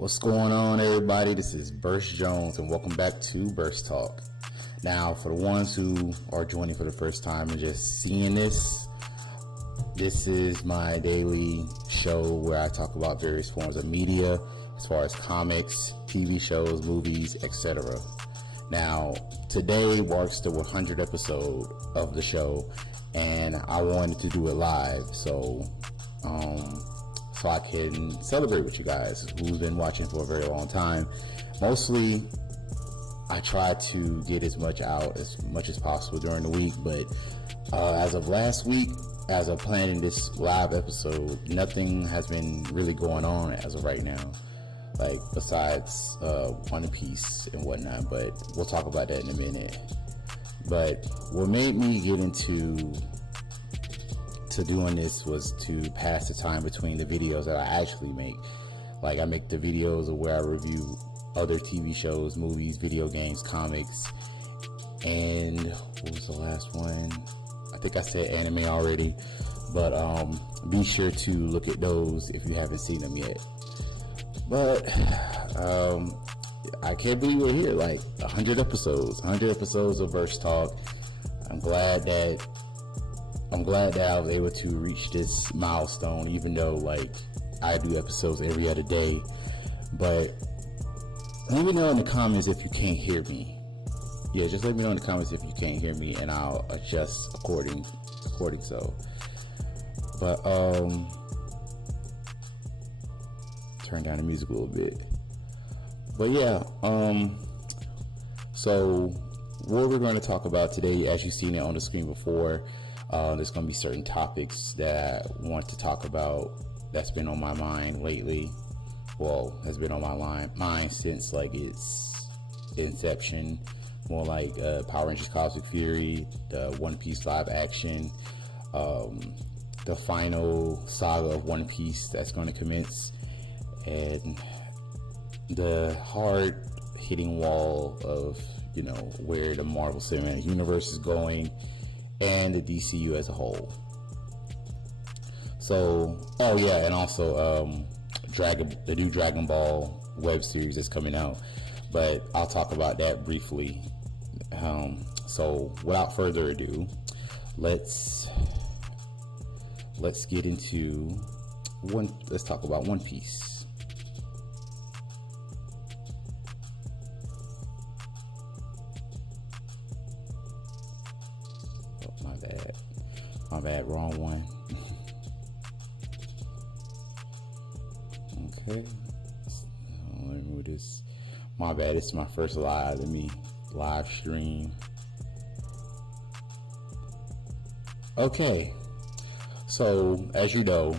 What's going on, everybody? This is Burst Jones, and welcome back to Burst Talk. Now, for the ones who are joining for the first time and just seeing this is my daily show where I talk about various forms of media, as far as comics, TV shows, movies, etc. Now, today marks the 100th episode of the show, and I wanted to do it live, so I can celebrate with you guys who's been watching for a very long time. Mostly, I try to get as much out as much as possible during the week, but as of last week, as of planning this live episode, nothing has been really going on as of right now, like besides One Piece and whatnot, but we'll talk about that in a minute. But what made me get into doing this was to pass the time between the videos that I actually make. Like, I make the videos of where I review other TV shows, movies, video games, comics, and what was the last one? I think I said anime already, but be sure to look at those if you haven't seen them yet. But I can't believe we're here, like 100 episodes of Verse Talk. I'm glad that I was able to reach this milestone, even though like I do episodes every other day. But let me know in the comments if you can't hear me. Yeah, just let me know in the comments if you can't hear me, and I'll adjust according so. But turn down the music a little bit. But yeah, so what we're going to talk about today, as you've seen it on the screen before, there's going to be certain topics that I want to talk about that's been on my mind lately. Well, has been on my mind since like its inception. More like Power Rangers Cosmic Fury, the One Piece live action, the final saga of One Piece that's going to commence, and the hard hitting wall of, you know, where the Marvel Cinematic Universe is going, and the DCU as a whole. So, oh yeah, and also the new Dragon Ball web series that's coming out, but I'll talk about that briefly. So without further ado, let's get into let's talk about One Piece. My bad, wrong one. Okay, let me move this. My bad, it's my first live. Let me live stream. Okay, so as you know,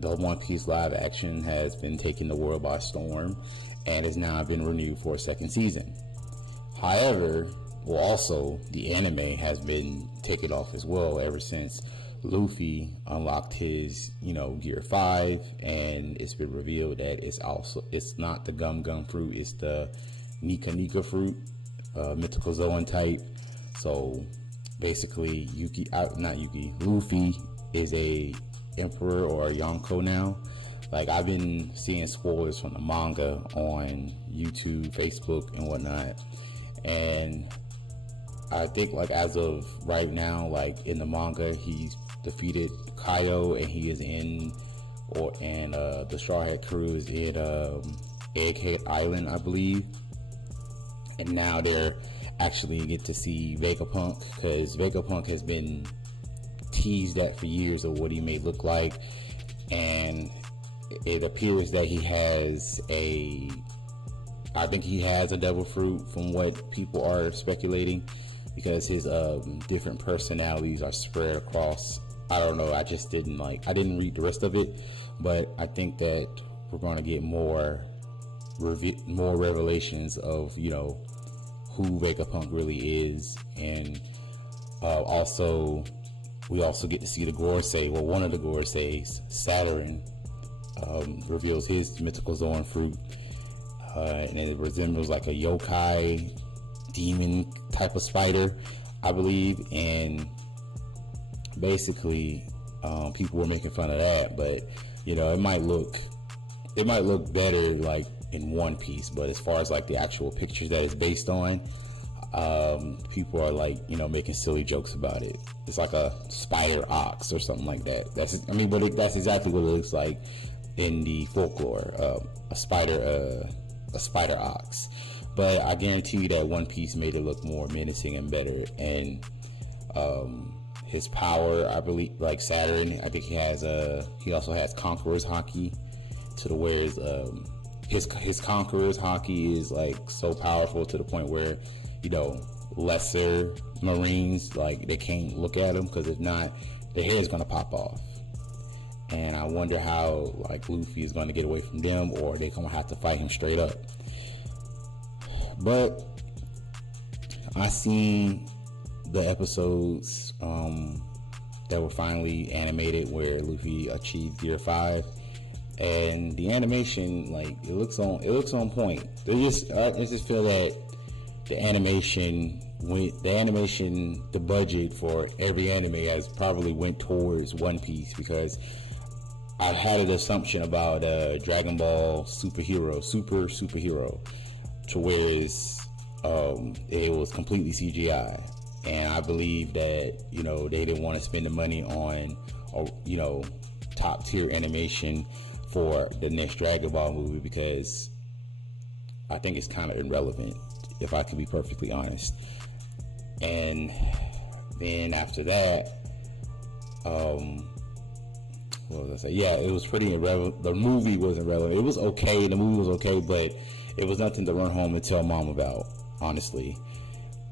the One Piece live action has been taking the world by storm and has now been renewed for a second season. However, also the anime has been taken off as well ever since Luffy unlocked his, Gear 5, and it's been revealed that it's not the Gum fruit, it's the Nika fruit, mythical Zoan type. So basically, Luffy is a emperor or a Yonko now. Like, I've been seeing spoilers from the manga on YouTube, Facebook, and whatnot, and I think, like, as of right now, like in the manga, he's defeated Kaio, and he is the Straw Hat crew is in Egghead Island, I believe. And now they're actually get to see Vegapunk, because Vegapunk has been teased at for years of what he may look like, and it appears that he has a devil fruit from what people are speculating, because his different personalities are spread across. I don't know, I didn't read the rest of it, but I think that we're going to get more revelations of, who Vegapunk really is. And we also get to see the Gorosei. Well, one of the Goroseis, Saturn, reveals his mythical Zoan fruit, and it resembles like a yokai demon type of spider, I believe. And basically, people were making fun of that, but it might look better like in One Piece, but as far as like the actual pictures that it's based on, people are like, you know, making silly jokes about it. It's like a spider ox or something like that. That's exactly what it looks like in the folklore. A spider ox. But I guarantee you that One Piece made it look more menacing and better. And his power, I believe, like Saturn, I think he also has Conqueror's Haki, to the where his Conqueror's Haki is like so powerful to the point where, you know, lesser Marines, like, they can't look at him, because if not, their hair is gonna pop off. And I wonder how, like, Luffy is going to get away from them, or they're going to have to fight him straight up. But I seen the episodes that were finally animated where Luffy achieved Gear 5, and the animation, like, it looks on point. I just feel that the budget for every anime has probably went towards One Piece, because I had an assumption about Dragon Ball superhero, to whereas it was completely CGI, and I believe that, you know, they didn't want to spend the money on, you know, top tier animation for the next Dragon Ball movie, because I think it's kind of irrelevant, if I can be perfectly honest. And then after that, what was I say? Yeah, it was pretty irrelevant. The movie wasn't relevant. It was okay. The movie was okay, but it was nothing to run home and tell mom about, honestly.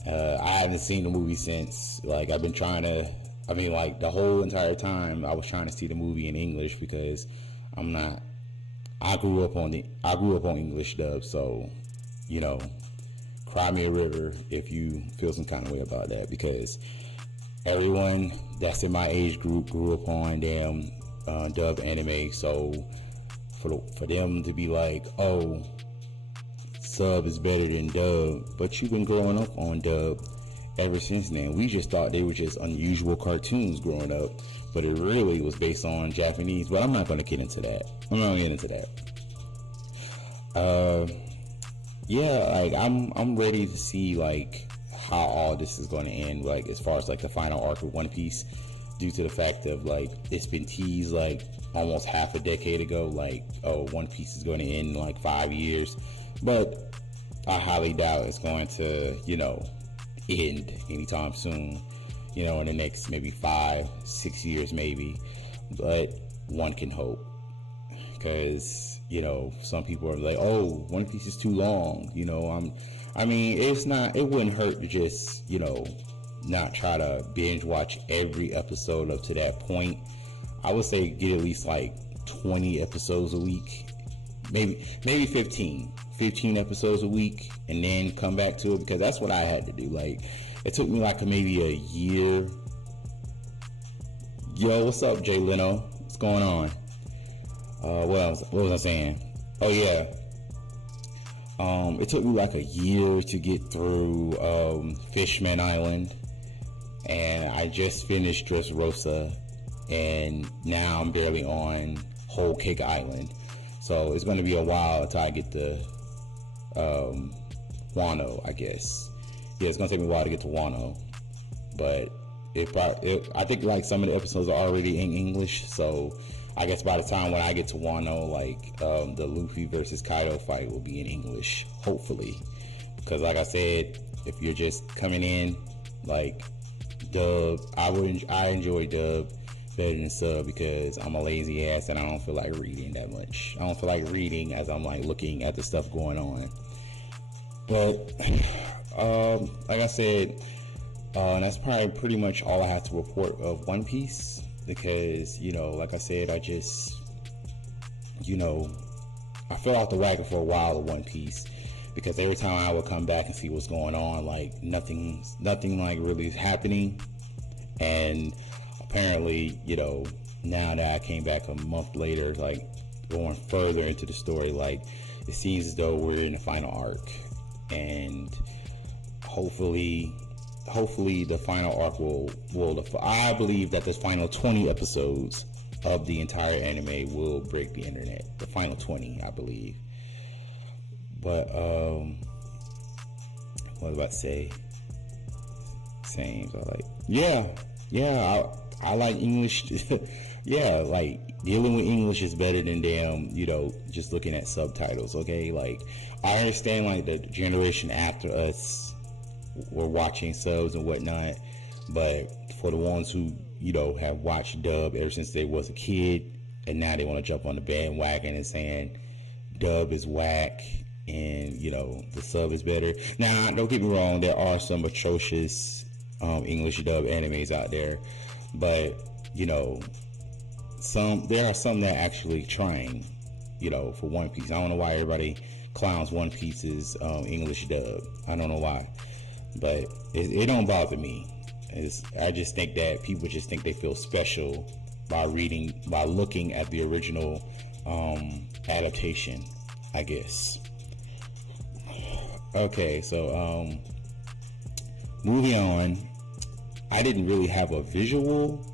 I haven't seen the movie since. Like, I've been trying to, like, the whole entire time I was trying to see the movie in English, because I grew up on English dub, so, you know, cry me a river if you feel some kind of way about that, because everyone that's in my age group grew up on damn dub anime. So for them to be like, oh, sub is better than dub, but you've been growing up on dub ever since then. We just thought they were just unusual cartoons growing up, but it really was based on Japanese. But I'm not going to get into that. Yeah, like, I'm ready to see, like, how all this is going to end, like, as far as, like, the final arc of One Piece, due to the fact of, like, it's been teased, like, almost half a decade ago, like, oh, One Piece is going to end in, like, 5 years, but I highly doubt it's going to, you know, end anytime soon, you know, in the next maybe 5-6 years maybe, but one can hope, because, you know, some people are like, oh, One Piece is too long, you know. It wouldn't hurt to just, you know, not try to binge watch every episode up to that point. I would say get at least like 20 episodes a week, maybe 15 episodes a week, and then come back to it, because that's what I had to do. Like, it took me like maybe a year. Yo, what's up, Jay Leno? What's going on? What was I saying? Oh yeah. It took me like a year to get through Fishman Island, and I just finished Dressrosa, and now I'm barely on Whole Cake Island. So it's going to be a while until I get to Wano, I guess. Yeah, it's going to take me a while to get to Wano, but I think like some of the episodes are already in English, so I guess by the time when I get to Wano, like, the Luffy versus Kaido fight will be in English, hopefully. Because like I said, if you're just coming in, like, dub, I enjoy dub better than sub, because I'm a lazy ass and I don't feel like reading that much. I don't feel like reading as I'm, like, looking at the stuff going on. But, like I said, that's probably pretty much all I have to report of One Piece. Because, you know, like I said, I just, you know, I fell off the wagon for a while of One Piece, because every time I would come back and see what's going on, like, nothing like really is happening. And apparently, you know, now that I came back a month later, like, going further into the story, like, it seems as though we're in the final arc, and hopefully the final arc will I believe that the final 20 episodes of the entire anime will break the internet. The final 20, I believe. But what was I about to say? Same. I like. Yeah. I like English. Yeah, like dealing with English is better than just looking at subtitles. Okay, like I understand like the generation after us were watching subs and whatnot, but for the ones who have watched dub ever since they was a kid, and now they want to jump on the bandwagon and saying dub is whack and the sub is better. Now, don't get me wrong, there are some atrocious English dub animes out there, but there are some that are actually trying, for One Piece. I don't know why everybody clowns One Piece's English dub. I don't know why, but it don't bother me. I just think that people just think they feel special by looking at the original adaptation, I guess. Okay, so moving on. I didn't really have a visual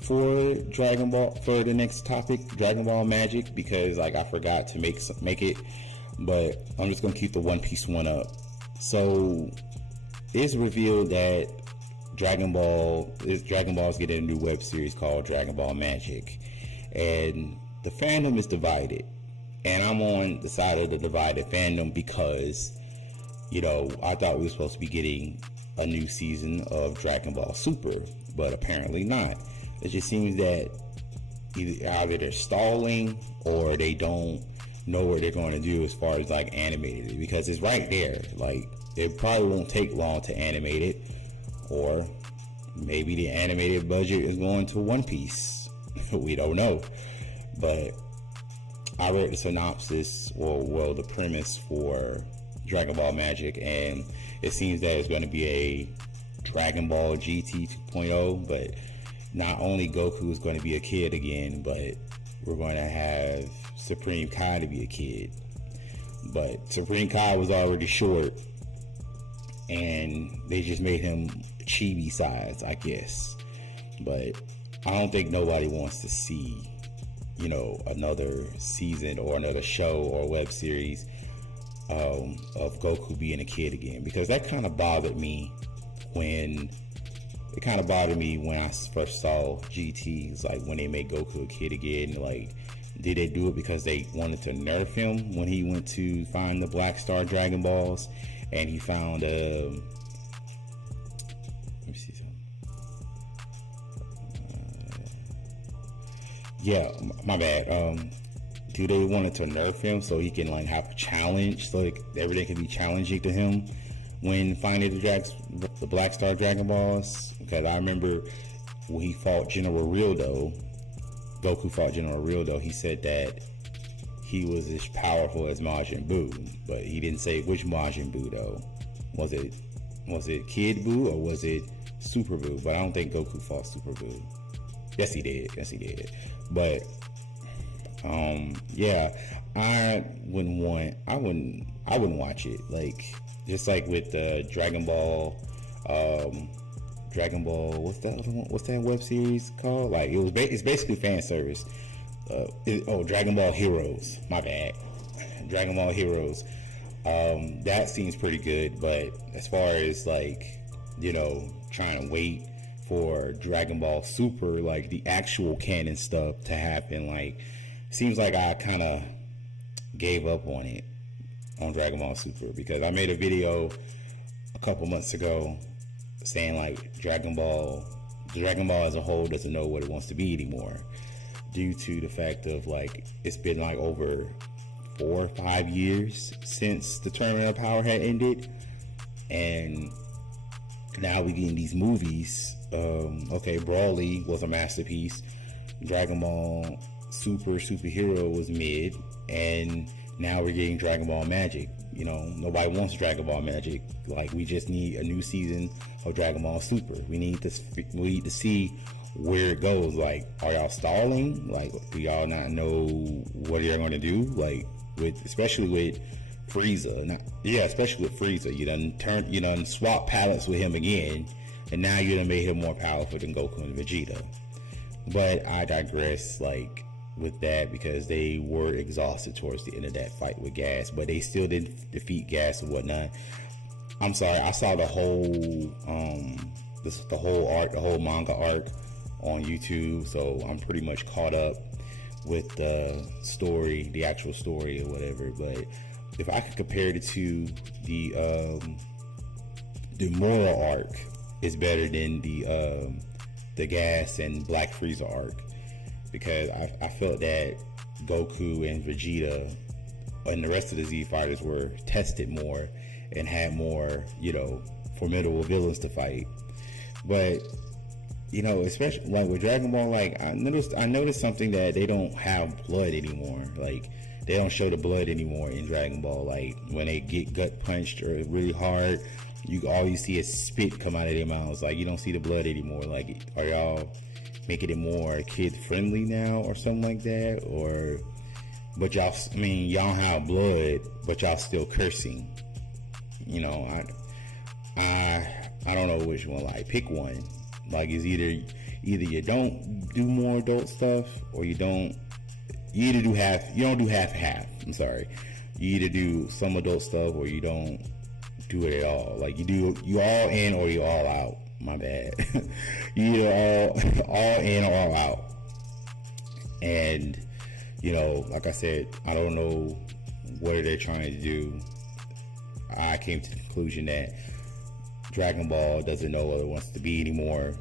for Dragon Ball for the next topic, Dragon Ball Magic, because I forgot to make it, but I'm just gonna keep the One Piece one up. So it's revealed that Dragon Ball is getting a new web series called Dragon Ball Magic, and the fandom is divided, and I'm on the side of the divided fandom because I thought we were supposed to be getting a new season of Dragon Ball Super, but apparently not. It just seems that either they're stalling or they don't know what they're going to do as far as animated it, because it's right there. It probably won't take long to animate it, or maybe the animated budget is going to One Piece. We don't know. But I read the synopsis, or the premise for Dragon Ball Magic, and it seems that it's going to be a Dragon Ball GT 2.0, but not only Goku is going to be a kid again, but we're going to have Supreme Kai to be a kid. But Supreme Kai was already short, and they just made him chibi size, I guess. But I don't think nobody wants to see, another season or another show or web series of Goku being a kid again, because that kind of bothered me when I first saw GTs, when they made Goku a kid again. Did they do it because they wanted to nerf him when he went to find the Black Star Dragon Balls and he found let me see something. Yeah, my bad. Do they wanted to nerf him so he can have a challenge, so everything can be challenging to him when finding the Black Star Dragon Balls? Because I remember when he fought General Rildo, Goku fought General Rildo, he said that he was as powerful as Majin Buu, but he didn't say which Majin Buu though. Was it Kid Buu or was it Super Buu? But I don't think Goku fought Super Buu. Yes, he did. But yeah, I wouldn't watch it. Just like with Dragon Ball, what's that other one? What's that web series called? It's basically fan service. Dragon Ball Heroes. My bad. Dragon Ball Heroes. That seems pretty good, but as far as trying to wait for Dragon Ball Super, the actual canon stuff to happen, seems like I kind of gave up on it, on Dragon Ball Super, because I made a video a couple months ago saying Dragon Ball as a whole doesn't know what it wants to be anymore, due to the fact of it's been over 4 or 5 years since the Tournament of Power had ended, and now we getting these movies. Broly was a masterpiece. Dragon Ball Superhero was mid, and now we're getting Dragon Ball Magic. Nobody wants Dragon Ball Magic. We just need a new season of Dragon Ball Super. We need to see where it goes. Are y'all stalling? Do y'all not know what you're going to do? Especially with Frieza. Especially with Frieza. You done swap palettes with him again, and now you done made him more powerful than Goku and Vegeta. But I digress. with that because they were exhausted towards the end of that fight with Gas, but they still didn't defeat Gas and whatnot. I'm sorry, I saw the whole the whole manga arc on YouTube, so I'm pretty much caught up with the story, the actual story or whatever. But if I could compare it to the Mora arc, is better than the Gas and Black Frieza arc, because I felt that Goku and Vegeta and the rest of the Z fighters were tested more and had more, formidable villains to fight. But especially like with Dragon Ball, like I noticed something, that they don't have blood anymore. Like they don't show the blood anymore in Dragon Ball. Like when they get gut punched or really hard, all you see is spit come out of their mouths. Like you don't see the blood anymore. Like, are y'all making it more kid friendly now or something like that? But y'all have blood, but y'all still cursing. I don't know which one. Like pick one. Like it's either you don't do more adult stuff, or you don't do half. You don't do half. I'm sorry. You either do some adult stuff, or you don't do it at all. Like you all in or you all out. My bad. You either all in or all out. And like I said, I don't know what they're trying to do. I came to the conclusion that Dragon Ball doesn't know what it wants to be anymore,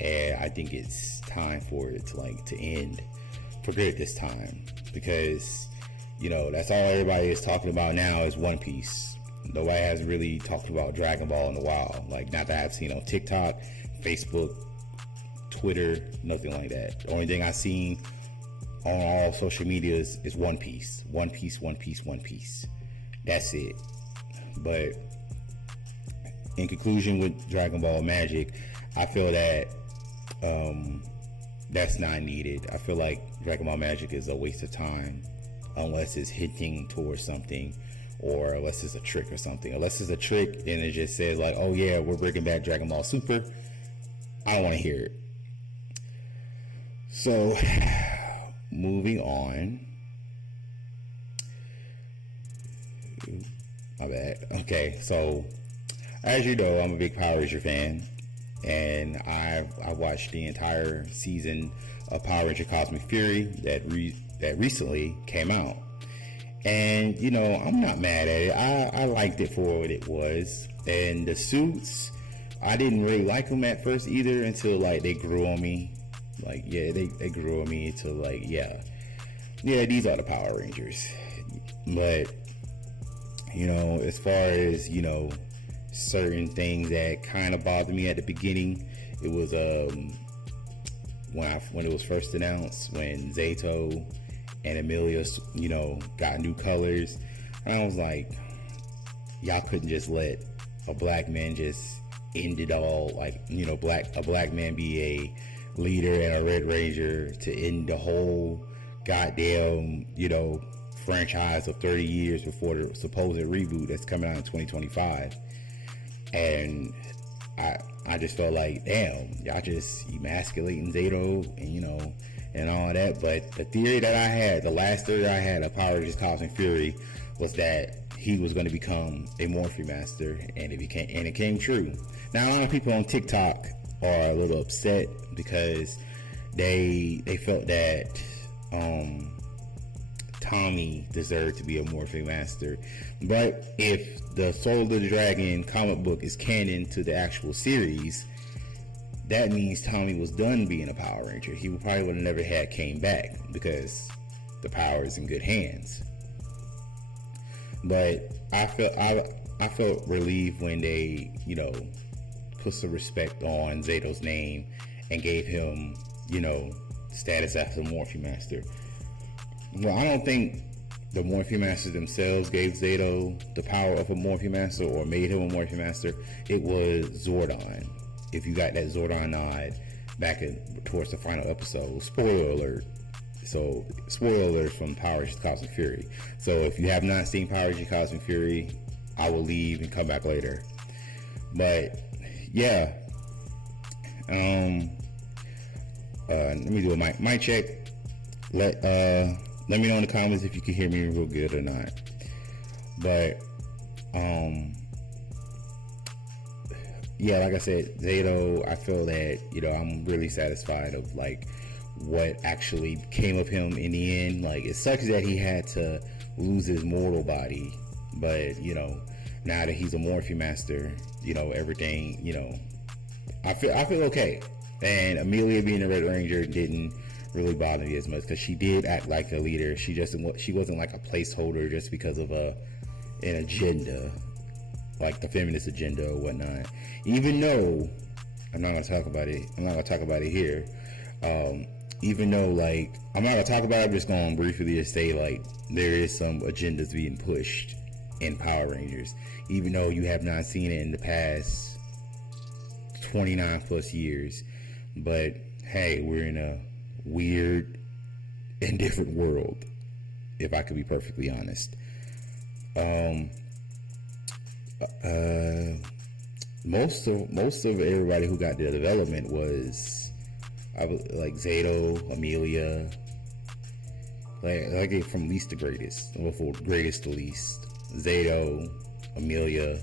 and I think it's time for it to end for good this time, because that's all everybody is talking about now is One Piece. Nobody has really talked about Dragon Ball in a while, like not that I've seen on TikTok, Facebook, Twitter, nothing like that. The only thing I've seen on all social media is One Piece. One Piece, One Piece, One Piece. That's it. But in conclusion, with Dragon Ball Magic, I feel that that's not needed. I feel like Dragon Ball Magic is a waste of time unless it's hinting towards something, or unless it's a trick or something. Unless it's a trick and it just says like, oh yeah, we're bringing back Dragon Ball Super, I don't want to hear it. So moving on. My bad. Okay, so as you know, I'm a big Power Ranger fan, and I watched the entire season of Power Ranger Cosmic Fury that recently came out. And I'm not mad at it. I liked it for what it was. And the suits, I didn't really like them at first either, until like they grew on me. Like they grew on me until like these are the Power Rangers. But as far as certain things that kind of bothered me at the beginning, it was when it was first announced, when Zato and Amelia got new colors, and I was like, y'all couldn't just let a black man just end it all, like a black man be a leader and a Red Ranger to end the whole goddamn franchise of 30 years before the supposed reboot that's coming out in 2025. And I just felt like, damn, y'all just emasculating Zato and and all that. But the theory that I had, the last theory I had of Power Rangers Cosmic Fury, was that he was going to become a Morphe Master, and it came true. Now a lot of people on TikTok are a little upset because they felt that Tommy deserved to be a Morphe Master. But if the Soul of the Dragon comic book is canon to the actual series, that means Tommy was done being a Power Ranger. He probably would have never came back, because the power is in good hands. But I felt relieved when they put some respect on Zato's name and gave him status as a Morphe Master. Well, I don't think the Morphe Masters themselves gave Zato the power of a Morphe Master or made him a Morphe Master. It was Zordon. If you got that Zordon nod back towards the final episode. Spoiler alert. So, spoiler alert from Power Rangers Cosmic Fury. So, if you have not seen Power Rangers Cosmic Fury, I will leave and come back later. But, yeah. Let me do a mic check. Let me know in the comments if you can hear me real good or not. But yeah, like I said, Zayto, I feel that, I'm really satisfied of like what actually came of him in the end. Like, it sucks that he had to lose his mortal body, but now that he's a Morphe Master, everything, I feel okay. And Amelia being a Red Ranger didn't really bother me as much, because she did act like a leader. She wasn't like a placeholder just because of an agenda, like the feminist agenda or whatnot. Even though I'm not gonna talk about it here. Even though, like, I'm not gonna talk about it, I'm just gonna briefly just say, like, there is some agendas being pushed in Power Rangers, even though you have not seen it in the past 29 plus years. But hey, we're in a weird and different world, if I could be perfectly honest. Most of everybody who got their development was like Zayto, Amelia, like from least to greatest, or from greatest to least. Zayto, Amelia,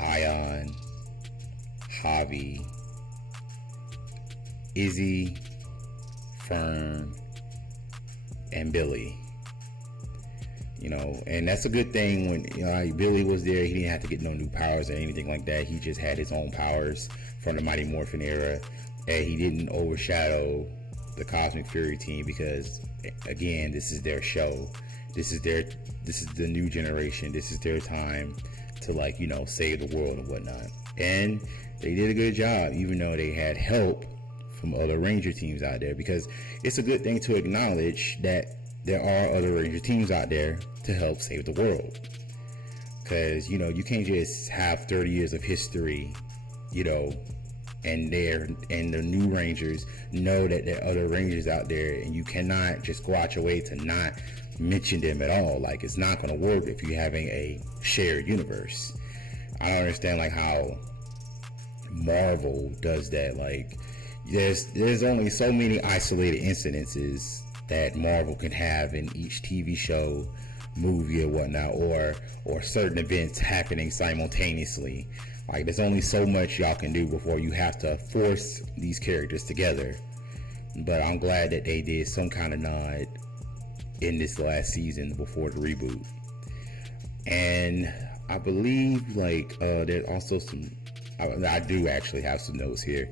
Ion, Javi, Izzy, Fern, and Billy. And that's a good thing. When Billy was there, he didn't have to get no new powers or anything like that. He just had his own powers from the Mighty Morphin era, and he didn't overshadow the Cosmic Fury team, because again, this is their show. This is the new generation. This is their time to save the world and whatnot. And they did a good job, even though they had help from other Ranger teams out there, because it's a good thing to acknowledge that there are other Ranger teams out there to help save the world. Because, you can't just have 30 years of history, and the new Rangers know that there are other Rangers out there, and you cannot just go out your way to not mention them at all. Like, it's not going to work if you're having a shared universe. I don't understand how Marvel does that. Like, there's only so many isolated incidences that Marvel can have in each TV show, movie, or whatnot, or certain events happening simultaneously. Like, there's only so much y'all can do before you have to force these characters together. But I'm glad that they did some kind of nod in this last season before the reboot. And I believe there's also I do actually have some notes here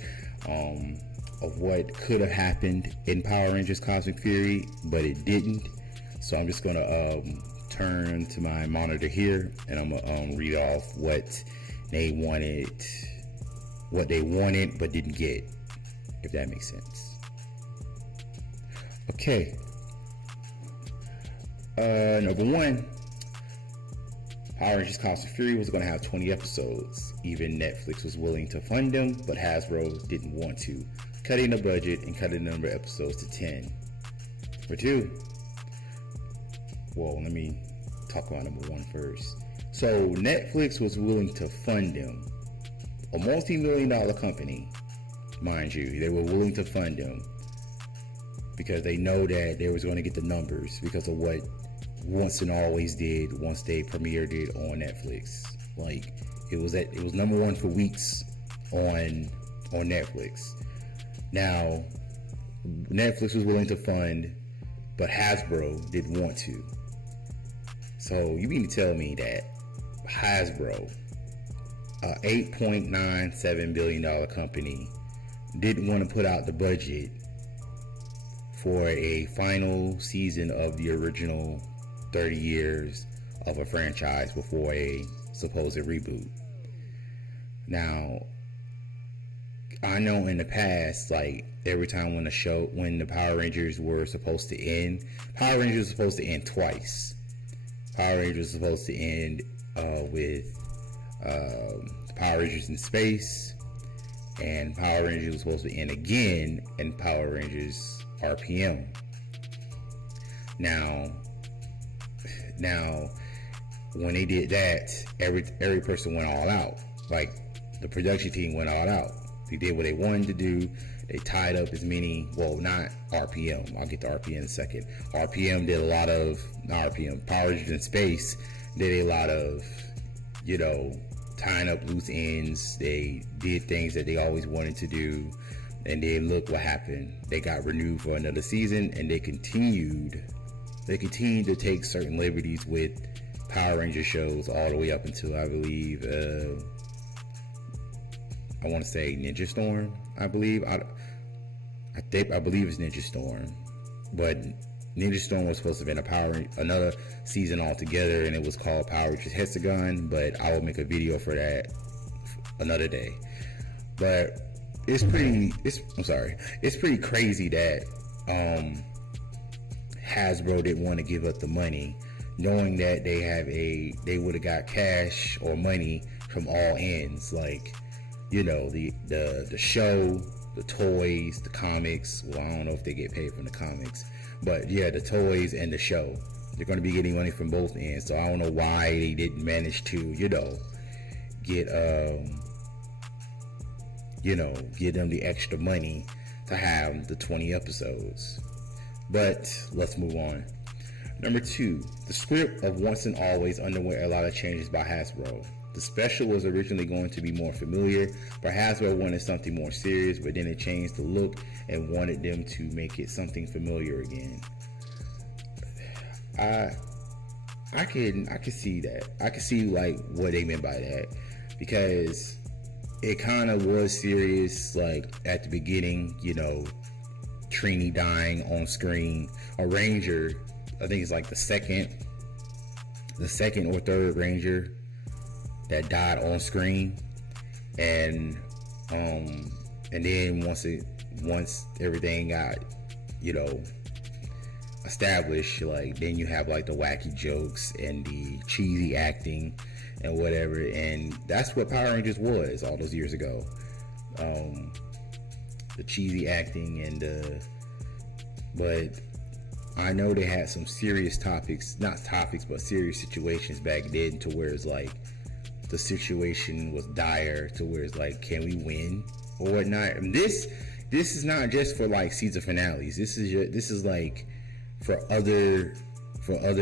of what could have happened in Power Rangers Cosmic Fury, but it didn't. So I'm just gonna turn to my monitor here, and I'm gonna read off what they wanted but didn't get, if that makes sense. Okay. Number one, Power Rangers Cosmic Fury was going to have 20 episodes. Even Netflix was willing to fund them, but Hasbro didn't want to, cutting the budget and cutting the number of episodes to 10. Number two, let me talk about number one first. So Netflix was willing to fund them, a multi-million-dollar company, mind you. They were willing to fund them because they know that they was going to get the numbers because of what Once and Always did once they premiered it on Netflix. Like, it was number one for weeks on Netflix. Now, Netflix was willing to fund, but Hasbro didn't want to. So you mean to tell me that Hasbro, a $8.97 billion company, didn't want to put out the budget for a final season of the original 30 years of a franchise before a supposed reboot? Now, I know in the past, like, every time when the Power Rangers were supposed to end, Power Rangers was supposed to end twice. Power Rangers was supposed to end with Power Rangers in Space, and Power Rangers was supposed to end again in Power Rangers RPM. Now, when they did that, every person went all out. Like, the production team went all out. They did what they wanted to do. They tied up as many, well, not RPM. I'll get to RPM in a second. RPM did a lot of, not RPM, Power Rangers in Space did a lot of, tying up loose ends. They did things that they always wanted to do. And then look what happened. They got renewed for another season, and they continued to take certain liberties with Power Ranger shows all the way up until, I believe, I want to say Ninja Storm. I believe it's Ninja Storm, but Ninja Storm was supposed to have been another season altogether, and it was called Power Rangers Hexagon. But I will make a video for that another day. But it's pretty crazy that Hasbro didn't want to give up the money, knowing that they would have got cash or money from all ends, like the show, the toys, the comics. Well, I don't know if they get paid from the comics, but yeah, the toys and the show, they're going to be getting money from both ends. So I don't know why they didn't manage to get give them the extra money to have the 20 episodes. But let's move on. Number 2, the script of Once and Always underwent a lot of changes by Hasbro. The special was originally going to be more familiar, but Hasbro wanted something more serious, but then it changed the look and wanted them to make it something familiar again. I can see that. I can see like what they meant by that, because it kind of was serious, like at the beginning, Trini dying on screen. A Ranger, I think it's like the second or third Ranger that died on screen, and then once everything got established, like then you have like the wacky jokes and the cheesy acting and whatever, and that's what Power Rangers was all those years ago. The cheesy acting and but I know they had some serious serious situations back then, to where it's like the situation was dire, to where it's like, can we win or whatnot? And this is not just for like season finales. This is like for other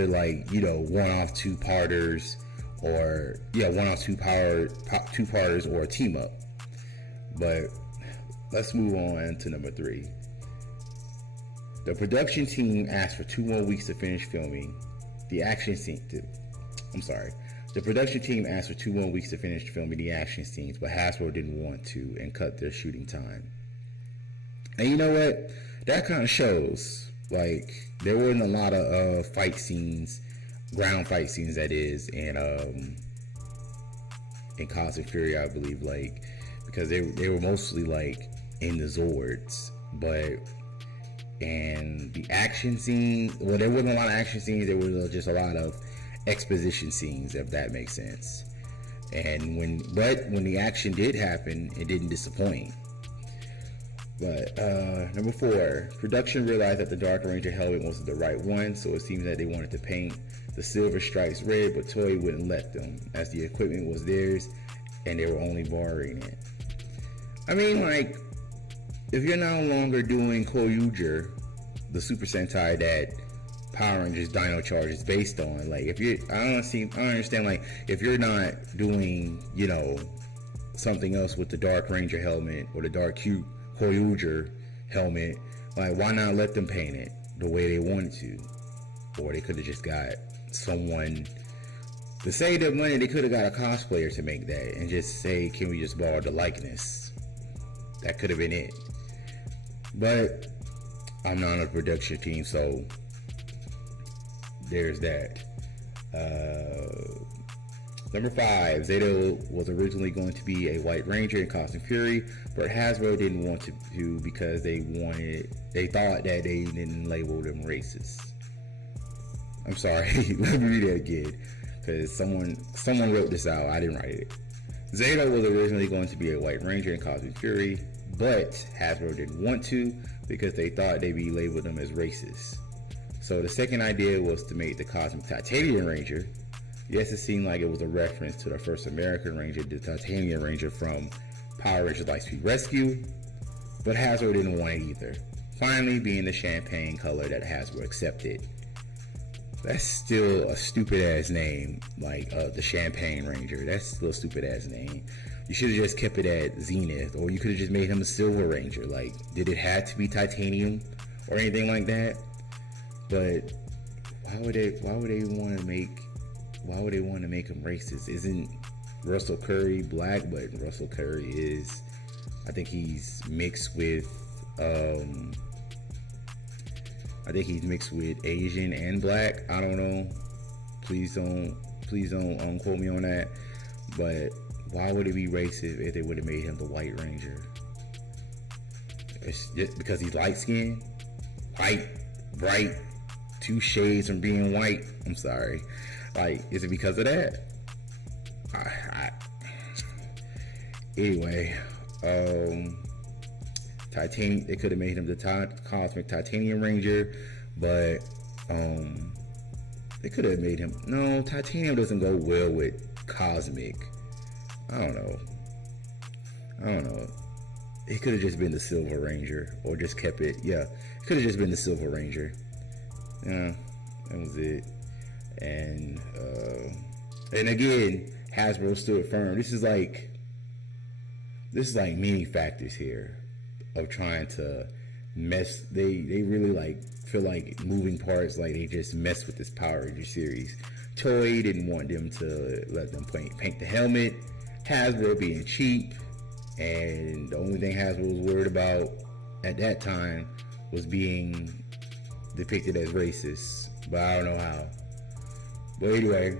like one-off two-parters, or one-off two-parters or a team up. But let's move on to number 3. The production team asked for 2 more weeks to finish filming the action scene. The production team asked for 2 more weeks to finish filming the action scenes, but Hasbro didn't want to and cut their shooting time. And you know what? That kind of shows. Like, there wasn't a lot of fight scenes, ground fight scenes, that is, in Cosmic Fury, I believe, like, because they were mostly like in the Zords, and the action scenes, well, there wasn't a lot of action scenes. There was just a lot of exposition scenes, if that makes sense. And when the action did happen, it didn't disappoint. But number 4, production realized that the Dark Ranger helmet wasn't the right one, so it seems that they wanted to paint the silver stripes red, but Toei wouldn't let them, as the equipment was theirs and they were only borrowing it. I mean, like, if you're no longer doing Koyuger, the Super Sentai that Power Rangers Dino Charge is based on, like, I don't understand, like, if you're not doing, something else with the Dark Ranger helmet or the Dark Koyuger helmet, like, why not let them paint it the way they wanted to? Or they could have just got someone to save their money. They could have got a cosplayer to make that and just say, can we just borrow the likeness? That could have been it. But I'm not on the production team, so there's that. Number 5, Zeta was originally going to be a White Ranger in Cosmic Fury, but Hasbro didn't want to because they thought that they didn't label them racist. I'm sorry, let me read that again, because someone wrote this out. I didn't write it. Zeta was originally going to be a White Ranger in Cosmic Fury, but Hasbro didn't want to because they thought they'd be labeled them as racist. So the second idea was to make the Cosmic Titanium Ranger. Yes, it seemed like it was a reference to the first American Ranger, the Titanium Ranger from Power Rangers Lightspeed Rescue. But Hasbro didn't want it either. Finally, being the champagne color that Hasbro accepted. That's still a stupid ass name, like the Champagne Ranger. That's still a stupid ass name. You should have just kept it at Zenith, or you could have just made him a Silver Ranger. Like, did it have to be titanium or anything like that? But why would they want to make him racist? Isn't Russell Curry black? But Russell Curry is, I think he's mixed with Asian and black. I don't know. Please don't quote me on that. But why would it be racist if they would have made him the White Ranger? It's just because he's light skinned, white, bright, 2 shades from being white. I'm sorry. Like, is it because of that? Anyway, Titanium. They could have made him the Cosmic Titanium Ranger, but they could have made him. No, Titanium doesn't go well with Cosmic. I don't know. It could have just been the Silver Ranger, or just kept it. Yeah, it could have just been the Silver Ranger. Yeah, that was it. And again, Hasbro stood firm. This is like many factors here of trying to mess. They really like feel like moving parts, like they just mess with this Power Ranger series. Toei didn't want them to let them paint the helmet. Hasbro being cheap, and the only thing Hasbro was worried about at that time was being depicted as racist. But I don't know how. But anyway,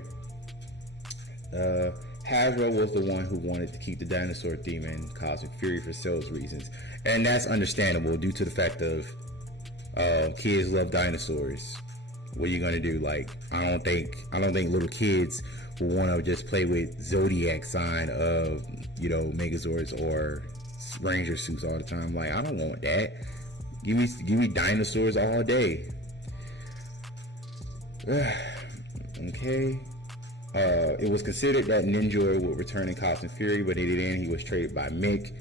Hasbro was the one who wanted to keep the dinosaur theme in Cosmic Fury for sales reasons, and that's understandable due to the fact of kids love dinosaurs. What are you gonna do? Like, I don't think little kids will want to just play with Zodiac sign of Megazords or Ranger suits all the time. Like, I don't want that. Give me dinosaurs all day. Okay. It was considered that Ninja would return in Cosmic Fury, but in the end he was traded by Mick,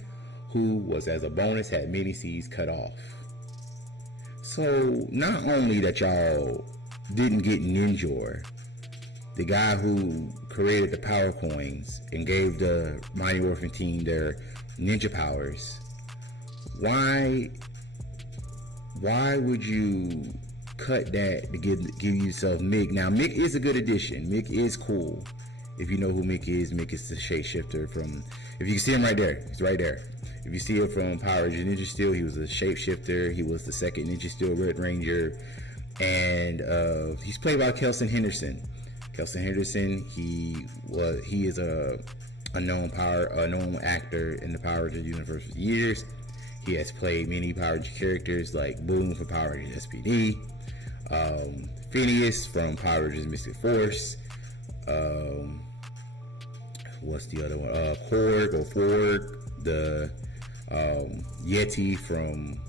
who was, as a bonus, had many seas cut off. So not only that y'all didn't get Ninja, the guy who created the power coins and gave the Mighty Morphin team their ninja powers, why would you cut that to give yourself Mick? Now, Mick is a good addition. Mick is cool. If you know who Mick is the shapeshifter from, if you can see him right there, he's right there. If you see it from Power Rangers Ninja Steel, he was a shapeshifter. He was the second Ninja Steel Red Ranger, and he's played by Kelson Henderson. Kelson Henderson, he is a known actor in the Power Rangers universe for years. He has played many Power Rangers characters like Boom from Power Rangers SPD, Phineas from Power Rangers Mystic Force, what's the other one? Korg, the Yeti from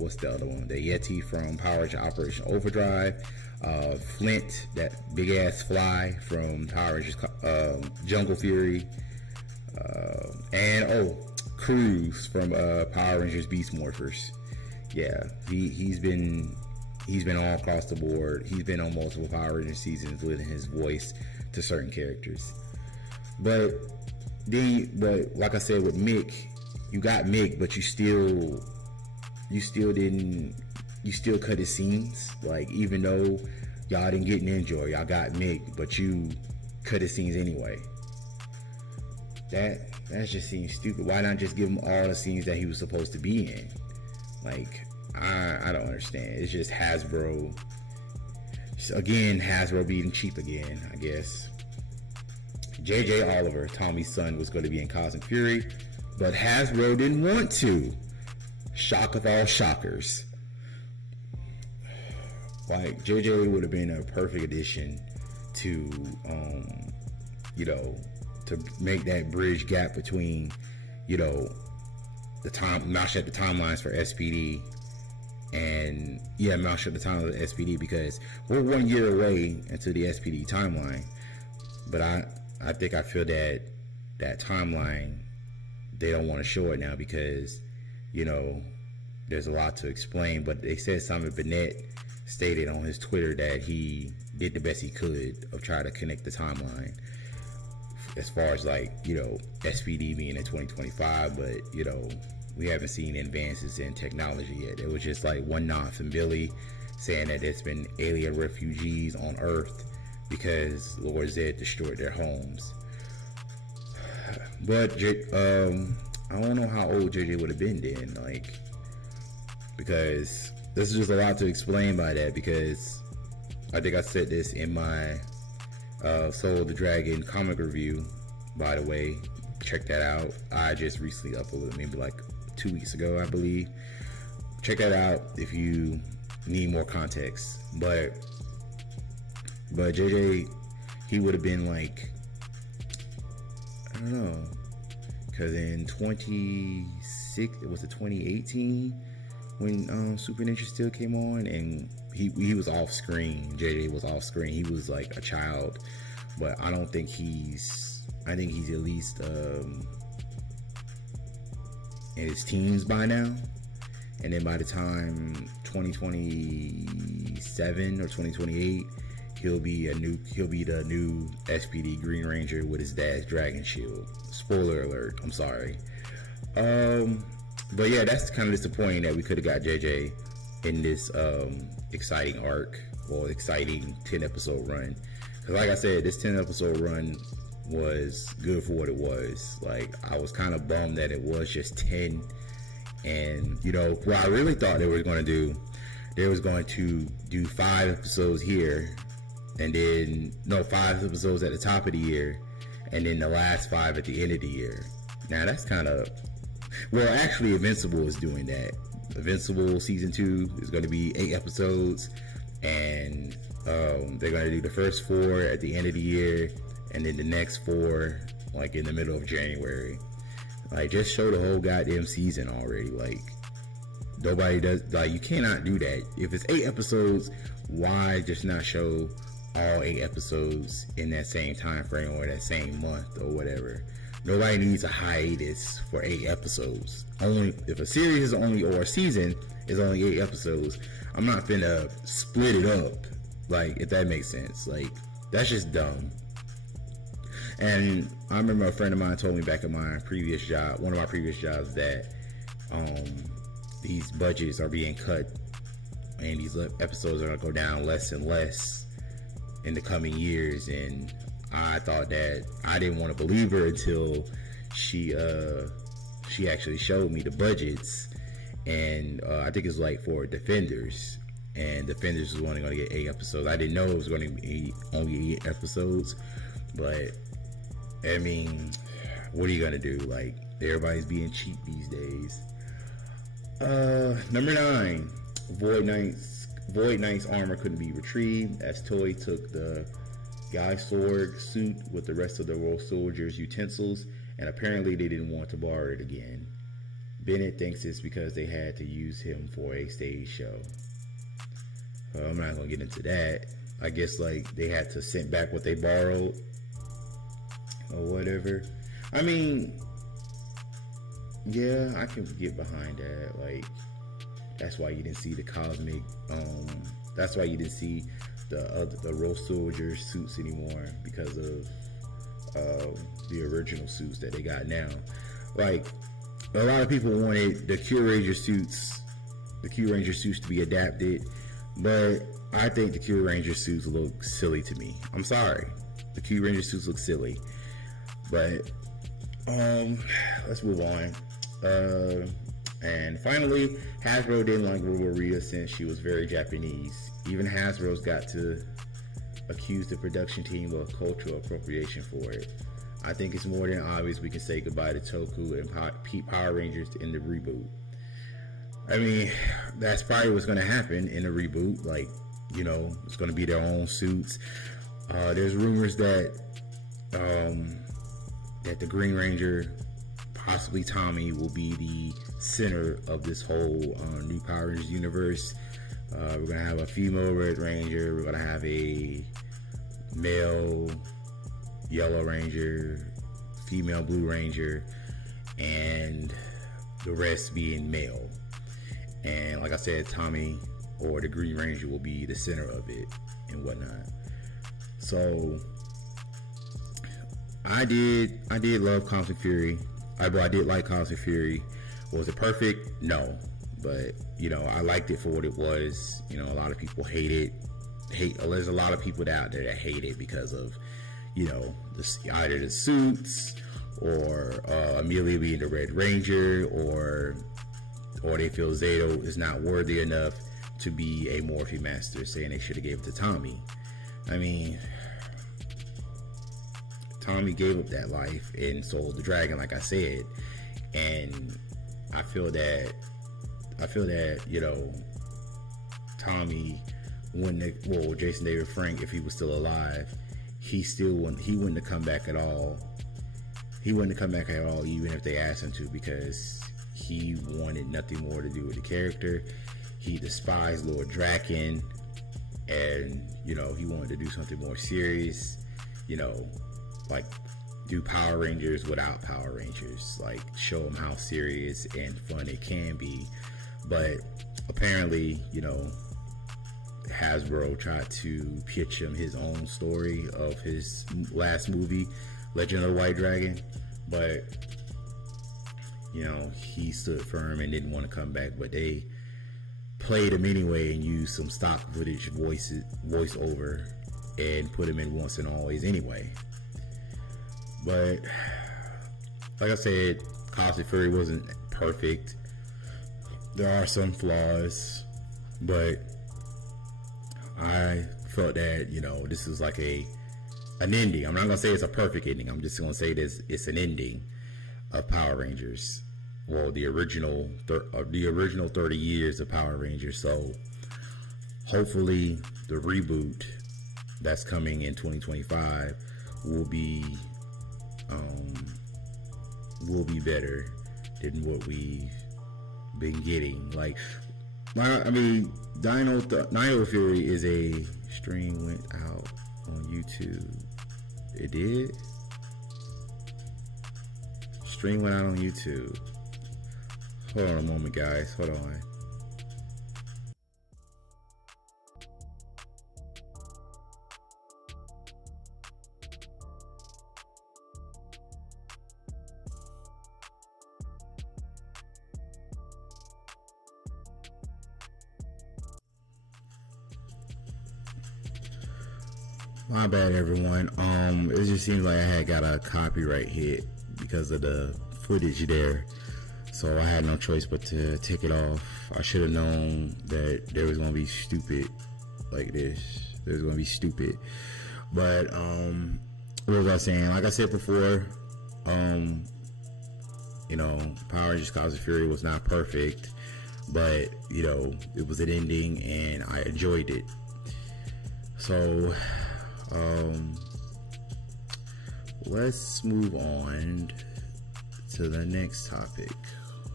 what's the other one? The Yeti from Power Rangers Operation Overdrive, Flint, that big ass fly from Power Rangers Jungle Fury, and Cruz from Power Rangers Beast Morphers. Yeah, he's been all across the board. He's been on multiple Power Rangers seasons, lending his voice to certain characters. But like I said with Mick, you got Mick, but you still cut his scenes. Like, even though y'all didn't get Ninja, y'all got Mick, but you cut his scenes anyway. That just seems stupid. Why not just give him all the scenes that he was supposed to be in? Like, I don't understand. It's just Hasbro. Again, Hasbro being cheap again, I guess. J.J. Oliver, Tommy's son, was going to be in Cosmic Fury, but Hasbro didn't want to. Shock of all shockers. Like, J.J. would have been a perfect addition to, to make that bridge gap between, match up the timelines for SPD and match up the timelines of the SPD, because we're 1 year away into the SPD timeline. But I feel that timeline, they don't want to show it now because there's a lot to explain. But they said Simon Bennett stated on his Twitter that he did the best he could of trying to connect the timeline as far as SPD being in 2025, but we haven't seen advances in technology yet. It was just like one nod from Billy saying that there's been alien refugees on Earth because Lord Zed destroyed their homes. But I don't know how old JJ would have been then, because this is just a lot to explain by that, because I think I said this in my Soul of the Dragon comic review, by the way. Check that out. I just recently uploaded, maybe 2 weeks ago, I believe. Check that out if you need more context. But JJ, he would have been I don't know, because in 2018 when Super Ninja Steel came on, and he was off screen. JJ was off screen. He was like a child, but I don't think I think he's at least in his teens by now. And then by the time 2027 or 2028, he'll be the new SPD Green Ranger with his dad's dragon shield. Spoiler alert, I'm sorry. But yeah, that's kind of disappointing that we could have got JJ in this exciting arc, or exciting 10 episode run. Because like I said, this 10 episode run was good for what it was. I was kind of bummed that it was just 10. And what I really thought they were going to do, they was going to do 5 episodes here, and then 5 episodes at the top of the year, and then the last 5 at the end of the year. Now that's kind of, well, actually Invincible is doing that. Invincible season 2 is going to be 8 episodes, and they're going to do the first 4 at the end of the year, and then the next 4 in the middle of January. Just show the whole goddamn season already. Nobody does, you cannot do that. If it's 8 episodes, why just not show all 8 episodes in that same time frame or that same month or whatever? Nobody needs a hiatus for 8 episodes. Only if a series or a season is only 8 episodes, I'm not finna split it up. If that makes sense. That's just dumb. And I remember a friend of mine told me back at my previous job, one of my previous jobs, that these budgets are being cut and these episodes are going to go down less and less in the coming years. And I thought that, I didn't want to believe her until she actually showed me the budgets. And I think it's for Defenders, and Defenders was only going to get 8 episodes. I didn't know it was going to be only 8 episodes, but I mean, what are you gonna do? Everybody's being cheap these days. Number 9, Void Knight's armor couldn't be retrieved as Toei took the Gaisorg suit with the rest of the World Soldier's utensils, and apparently they didn't want to borrow it again. Bennett thinks it's because they had to use him for a stage show. I'm not gonna get into that. I guess they had to send back what they borrowed or whatever. I mean, yeah, I can get behind that. That's why you didn't see the cosmic. That's why you didn't see the Real Soldier suits anymore, because of the original suits that they got now. A lot of people wanted the Q Ranger suits to be adapted, but I think the Q Ranger suits look silly to me. I'm sorry, the Q Ranger suits look silly. But let's move on. And finally, Hasbro didn't like Roborita since she was very Japanese. Even Hasbro's got to accuse the production team of cultural appropriation for it. I think it's more than obvious we can say goodbye to Toku and Power Rangers in the reboot. I mean, that's probably what's going to happen in the reboot. It's going to be their own suits. There's rumors that the Green Ranger, possibly Tommy, will be the center of this whole new Power Rangers universe. We're going to have a female Red Ranger. We're going to have a male Yellow Ranger, female Blue Ranger, and the rest being male. And like I said, Tommy or the Green Ranger will be the center of it and whatnot. So I did love Cosmic Fury. I did like Cosmic Fury. Was it perfect? No. But, you know, I liked it for what it was. You know, a lot of people there's a lot of people out there that hate it because of, you know, either the suits or Amelia being the Red Ranger, or they feel Zayto is not worthy enough to be a Morphe Master, saying they should have gave it to Tommy. I mean, Tommy gave up that life and sold the dragon, like I said, and I feel that you know, Tommy Jason David Frank, if he was still alive, he wouldn't have come back at all. He wouldn't have come back at all, even if they asked him to, because he wanted nothing more to do with the character. He despised Lord Draken, and, you know, he wanted to do something more serious, you know, like do Power Rangers without Power Rangers, like show them how serious and fun it can be. But apparently, you know, Hasbro tried to pitch him his own story of his last movie, Legend of the White Dragon, but, you know, he stood firm and didn't want to come back. But they played him anyway and used some stock footage voiceover and put him in Once and Always anyway. But like I said, Cosmic Fury wasn't perfect. There are some flaws, but I felt that, you know, this is like an ending. I'm not gonna say it's a perfect ending. I'm just gonna say it's an ending of Power Rangers. Well, the original 30 years of Power Rangers. So hopefully the reboot that's coming in 2025 will be better than what we've been getting. I mean, Dino Fury is a stream went out on YouTube. It did? Stream went out on YouTube. Hold on a moment, guys. Hold on. My bad, everyone. It just seems like I had got a copyright hit because of the footage there, so I had no choice but to take it off. I should have known that there was gonna be stupid like this. There's gonna be stupid. But what was I saying? Like I said before, you know, Power Rangers Cosmic Fury was not perfect, but, you know, it was an ending and I enjoyed it. So let's move on to the next topic.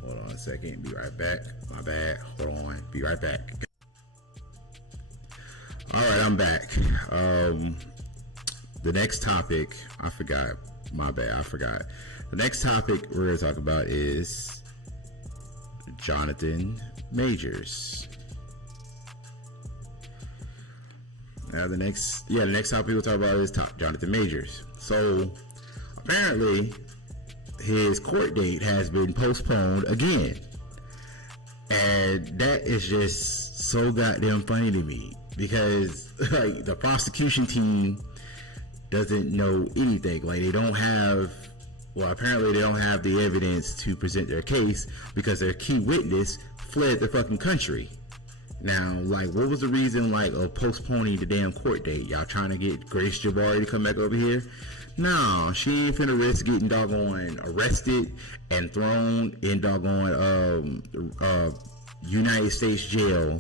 Hold on a second, be right back. My bad, hold on, be right back. Alright, I'm back. The next topic, I forgot. My bad, I forgot. The next topic we're going to talk about is Jonathan Majors. Now the next topic we'll talk about is Jonathan Majors. So apparently his court date has been postponed again, and that is just so goddamn funny to me, because like the prosecution team doesn't know anything. Like apparently they don't have the evidence to present their case because their key witness fled the fucking country. Now, like, what was the reason, like, of postponing the damn court date? Y'all trying to get Grace Jabari to come back over here? No, she ain't finna risk getting doggone arrested and thrown in doggone United States jail,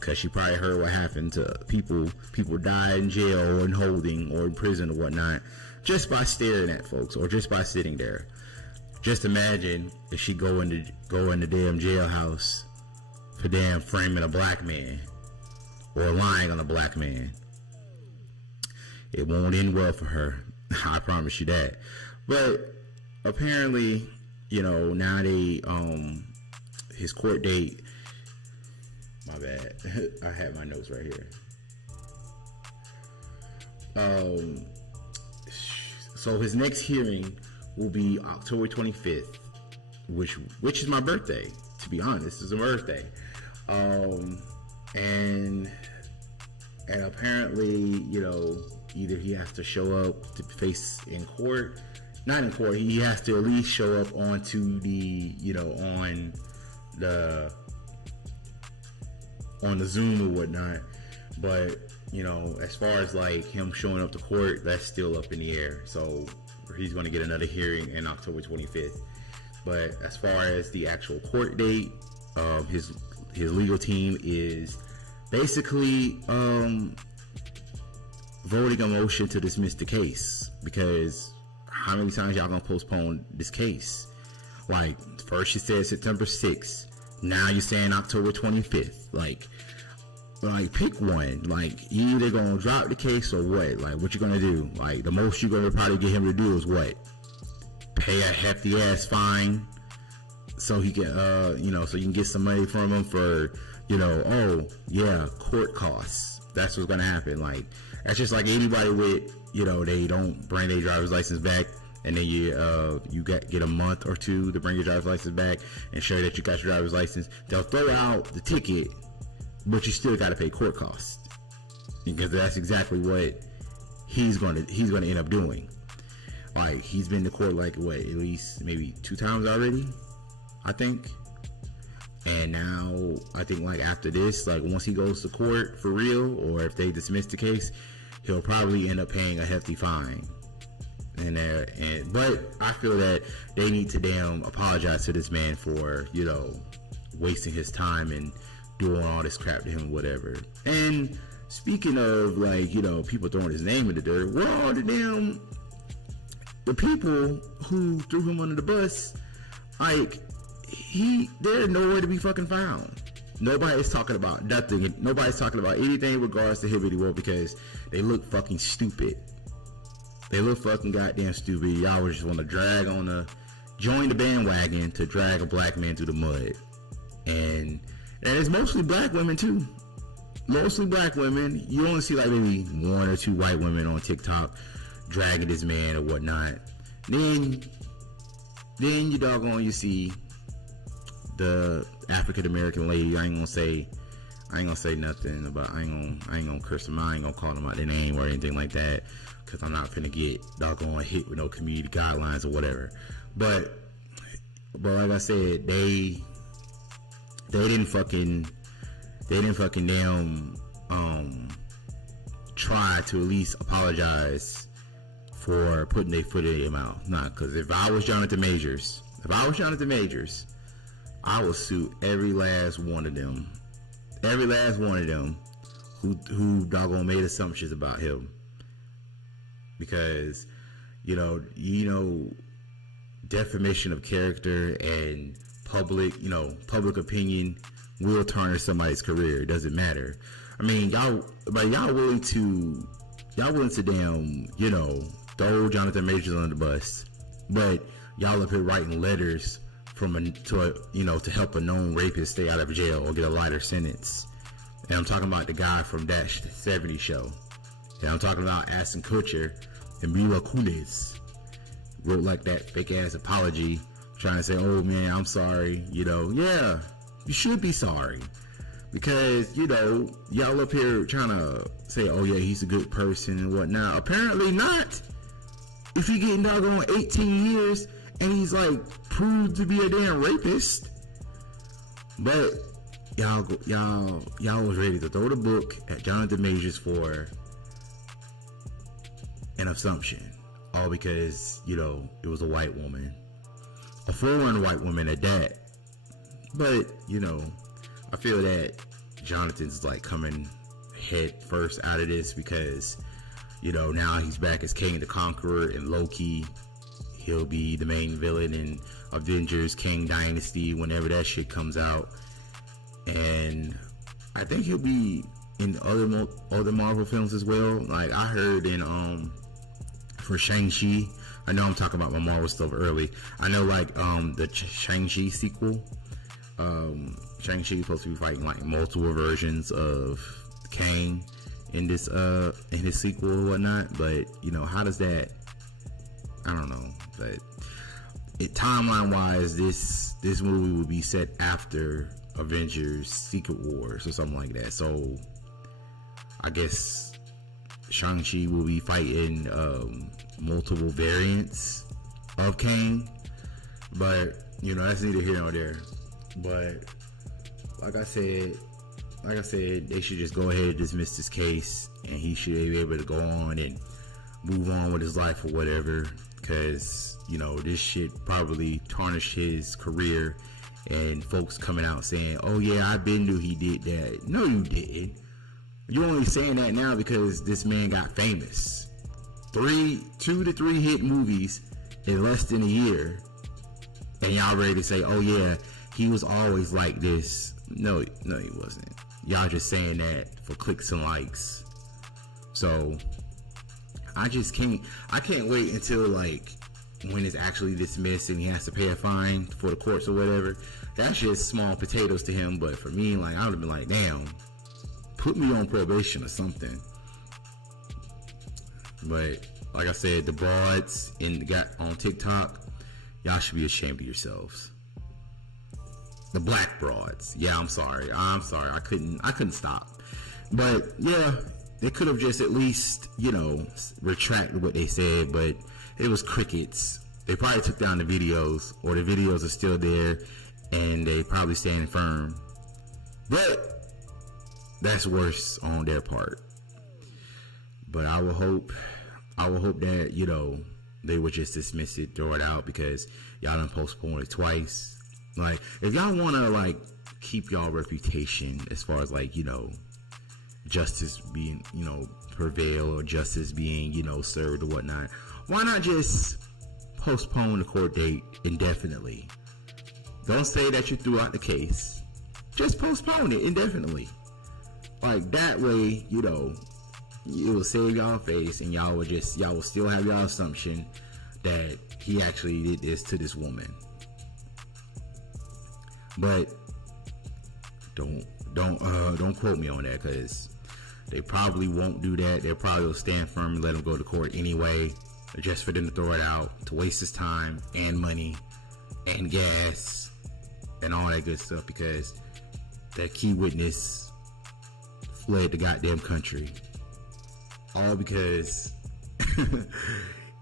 because she probably heard what happened to people died in jail or in holding or in prison or whatnot, just by staring at folks or just by sitting there. Just imagine if she go in the damn jailhouse for damn framing a black man or lying on a black man. It won't end well for her. I promise you that. But apparently now they his court date. My bad. I had my notes right here. So his next hearing will be October 25th, which is my birthday. To be honest, it's a birthday. And apparently, either he has to show up to face in court. Not in court. He has to at least show up onto the, on the Zoom or whatnot. But, as far as like him showing up to court, that's still up in the air. So he's going to get another hearing in October 25th. But as far as the actual court date, his legal team is basically voting a motion to dismiss the case, because how many times y'all gonna postpone this case? Like, first you said September 6th, now you're saying October 25th. Like pick one. Like, you either gonna drop the case or what? Like, what you gonna do? Like, the most you're gonna probably get him to do is what? Pay a hefty ass fine so he can so you can get some money from him for court costs. That's what's gonna happen. Like, that's just like anybody with they don't bring their driver's license back, and then you get a month or two to bring your driver's license back and show that you got your driver's license. They'll throw out the ticket, but you still got to pay court costs, because that's exactly what he's gonna end up doing. Like, he's been to court like what, at least maybe 2 times already, I think. And now I think like after this, like once he goes to court for real, or if they dismiss the case, he'll probably end up paying a hefty fine. But I feel that they need to damn apologize to this man for wasting his time and doing all this crap to him, whatever. And speaking of like people throwing his name in the dirt, where are the people who threw him under the bus? Like, they're nowhere to be fucking found. Nobody's talking about nothing. Nobody's talking about anything in regards to Hibbity World, because they look fucking stupid. They look fucking goddamn stupid. Y'all just want to join the bandwagon to drag a black man through the mud. And it's mostly black women too. Mostly black women. You only see like maybe 1 or 2 white women on TikTok dragging this man or whatnot. Then you see the African American lady. I ain't gonna say nothing about. I ain't gonna curse them out. I ain't gonna call them out their name or anything like that, because I'm not finna get doggone hit with no community guidelines or whatever. But like I said, they didn't fucking damn try to at least apologize for putting their foot in their mouth. Nah, because if I was Jonathan Majors, I will sue every last one of them who doggone made assumptions about him, because defamation of character and public opinion will tarnish somebody's career. It doesn't matter. I mean, y'all willing to damn throw Jonathan Majors under the bus, but y'all up here writing letters to help a known rapist stay out of jail or get a lighter sentence. And I'm talking about the guy from that 70s show. And I'm talking about Ashton Kutcher and Mila Kunis wrote like that fake ass apology, trying to say, "Oh man, I'm sorry." Yeah, you should be sorry, because y'all up here trying to say, "Oh yeah, he's a good person" and whatnot. Apparently not. If you're getting doggone 18 years and he's like proved to be a damn rapist. But y'all was ready to throw the book at Jonathan Majors for an assumption, all because it was a white woman, a foreign white woman at that. But I feel that Jonathan's like coming head first out of this, because now he's back as King the Conqueror, and Loki, he'll be the main villain in Avengers Kang Dynasty whenever that shit comes out. And I think he'll be in other Marvel films as well. Like I heard in for Shang-Chi, I know I'm talking about my Marvel stuff early. I know like the Shang-Chi sequel. Shang-Chi is supposed to be fighting like multiple versions of Kang in this sequel or whatnot. But you know, how does that? I don't know. But timeline wise, this movie will be set after Avengers Secret Wars or something like that. So I guess Shang-Chi will be fighting multiple variants of Kang. But you know, that's neither here nor there. But like I said, they should just go ahead and dismiss this case, and he should be able to go on and move on with his life or whatever. Because you know, this shit probably tarnished his career, and folks coming out saying, "Oh yeah, I been knew he did that." No, you didn't. You're only saying that now because this man got famous. 2 to 3 hit movies in less than a year, and y'all ready to say, "Oh yeah, he was always like this." No, he wasn't. Y'all just saying that for clicks and likes. So I can't wait until like when it's actually dismissed and he has to pay a fine for the courts or whatever. That's just small potatoes to him. But for me, like, I would have been like, damn, put me on probation or something. But like I said, the broads got on TikTok, y'all should be ashamed of yourselves. The black broads. Yeah, I'm sorry. I couldn't stop. But yeah, they could have just at least, you know, retracted what they said, but it was crickets. They probably took down the videos, or the videos are still there, and they probably stand firm. But that's worse on their part. But I will hope that, you know, they would just dismiss it, throw it out, because y'all done postponed it twice. Like, if y'all want to, like, keep y'all reputation as far as, like, you know, justice being, you know, prevail, or justice being, you know, served or whatnot, why not just postpone the court date indefinitely? Don't say that you threw out the case. Just postpone it indefinitely. Like, that way, you know, it will save y'all face, and y'all will still have y'all assumption that he actually did this to this woman. But don't quote me on that, because they probably won't do that. They probably will stand firm and let him go to court anyway, just for them to throw it out, to waste his time and money and gas and all that good stuff, because that key witness fled the goddamn country, all because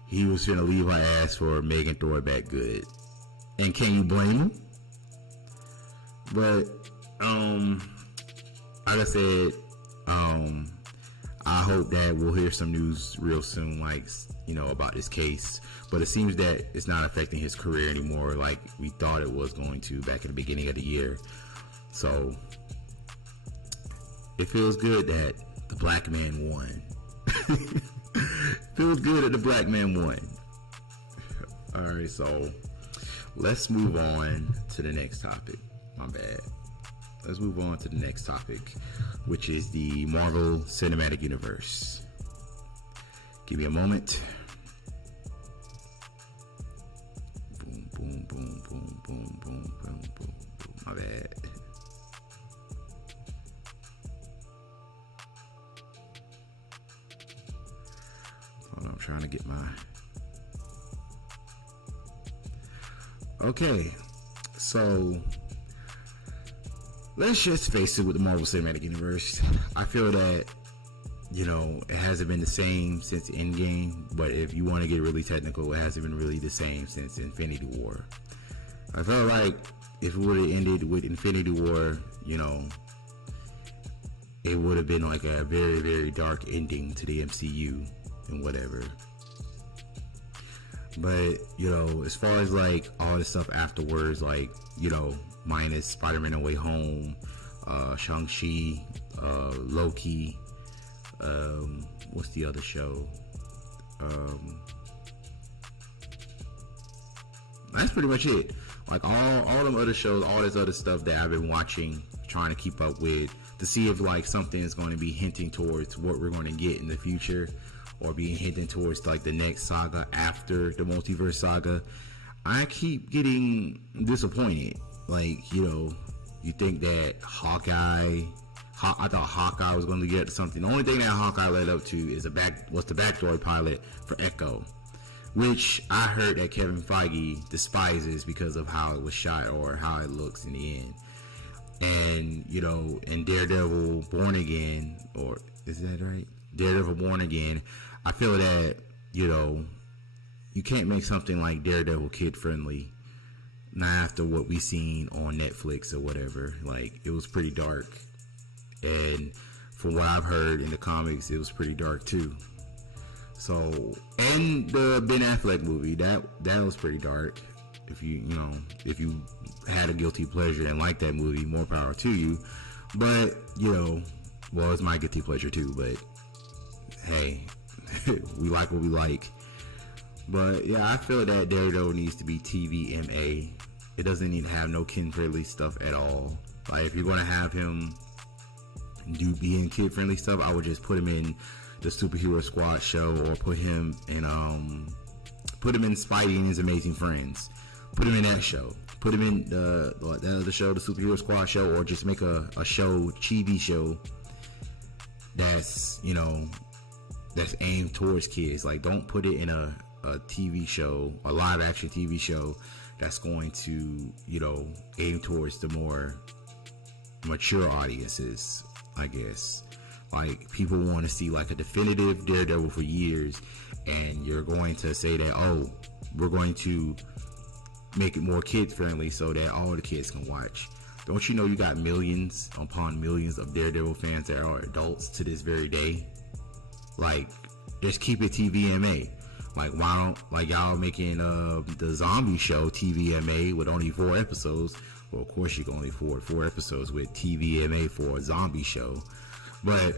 he was finna leave her ass for Megan throw it back good. And can you blame him? But like I said, I hope that we'll hear some news real soon, like, you know, about this case. But it seems that it's not affecting his career anymore like we thought it was going to back at the beginning of the year. So it feels good that the black man won. Feels good that the black man won. Alright, so let's move on to the next topic. My bad. Let's move on to the next topic, which is the Marvel Cinematic Universe. Give me a moment. Boom, boom, boom, boom, boom, boom, boom, boom, boom. My bad. Hold on, I'm trying to get my... Okay, so let's just face it with the Marvel Cinematic Universe. I feel that, you know, it hasn't been the same since Endgame, but if you want to get really technical, it hasn't been really the same since Infinity War. I felt like if it would have ended with Infinity War, you know, it would have been like a very, very dark ending to the MCU and whatever. But, you know, as far as like all the stuff afterwards, like, you know, minus Spider-Man No Way Home, Shang-Chi, Loki, what's the other show? That's pretty much it. Like all them other shows, all this other stuff that I've been watching, trying to keep up with, to see if like something is going to be hinting towards what we're going to get in the future, or being hinted towards like the next saga after the multiverse saga, I keep getting disappointed. Like, you think that I thought Hawkeye was going to get something. The only thing that Hawkeye led up to is was the backstory pilot for Echo, which I heard that Kevin Feige despises because of how it was shot or how it looks in the end. And, in Daredevil Born Again, or is that right? Daredevil Born Again, I feel that, you can't make something like Daredevil kid friendly, not after what we seen on Netflix or whatever. Like, it was pretty dark. And from what I've heard in the comics, it was pretty dark too. So, and the Ben Affleck movie, that was pretty dark. If you had a guilty pleasure and liked that movie, more power to you. But, well, it's my guilty pleasure too, but hey, we like what we like. But yeah, I feel that Daredevil needs to be TVMA. It doesn't need to have no kid-friendly stuff at all. Like, if you're going to have him do being kid-friendly stuff, I would just put him in the Superhero Squad show, or put him in Spidey and His Amazing Friends. Put him in that show. Put him in the other show, the Superhero Squad show, or just make a show, TV show that's that's aimed towards kids. Like, don't put it in a TV show, a live action TV show that's going to aim towards the more mature audiences, I guess. Like, people want to see like a definitive Daredevil for years, and you're going to say that, oh, we're going to make it more kid friendly so that all the kids can watch. Don't you know you got millions upon millions of Daredevil fans that are adults to this very day? Like, just keep it TVMA. Like, why don't, like, y'all making the zombie show TVMA with only 4 episodes? Well, of course you can only afford 4 episodes with TVMA for a zombie show. But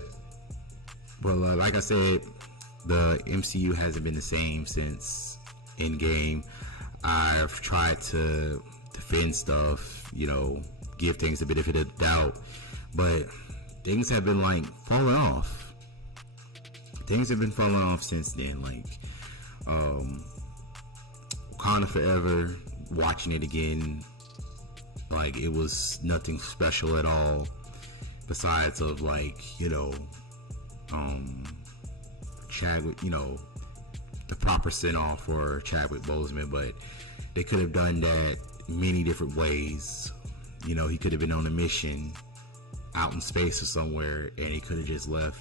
like I said, the MCU hasn't been the same since Endgame. I've tried to defend stuff, give things a benefit of the doubt, but things have been like falling off. Things have been falling off since then. Like, Wakanda Forever, watching it again, like, it was nothing special at all, besides of like, Chadwick, the proper send-off for Chadwick Boseman. But they could have done that many different ways. He could have been on a mission out in space or somewhere, and he could have just left,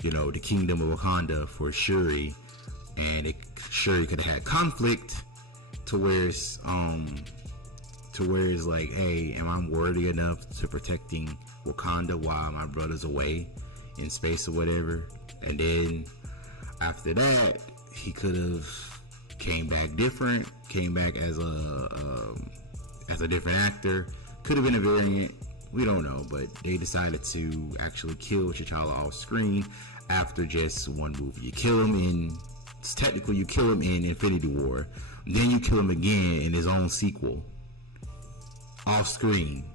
the kingdom of Wakanda for Shuri, and Shuri could have had conflict to where it's like, hey, am I worthy enough to protecting Wakanda while my brother's away in space or whatever? And then after that, he could have came back as a different actor. Could have been a variant, we don't know, but they decided to actually kill T'Challa off screen after just one movie. You kill him in Infinity War, then you kill him again in his own sequel off screen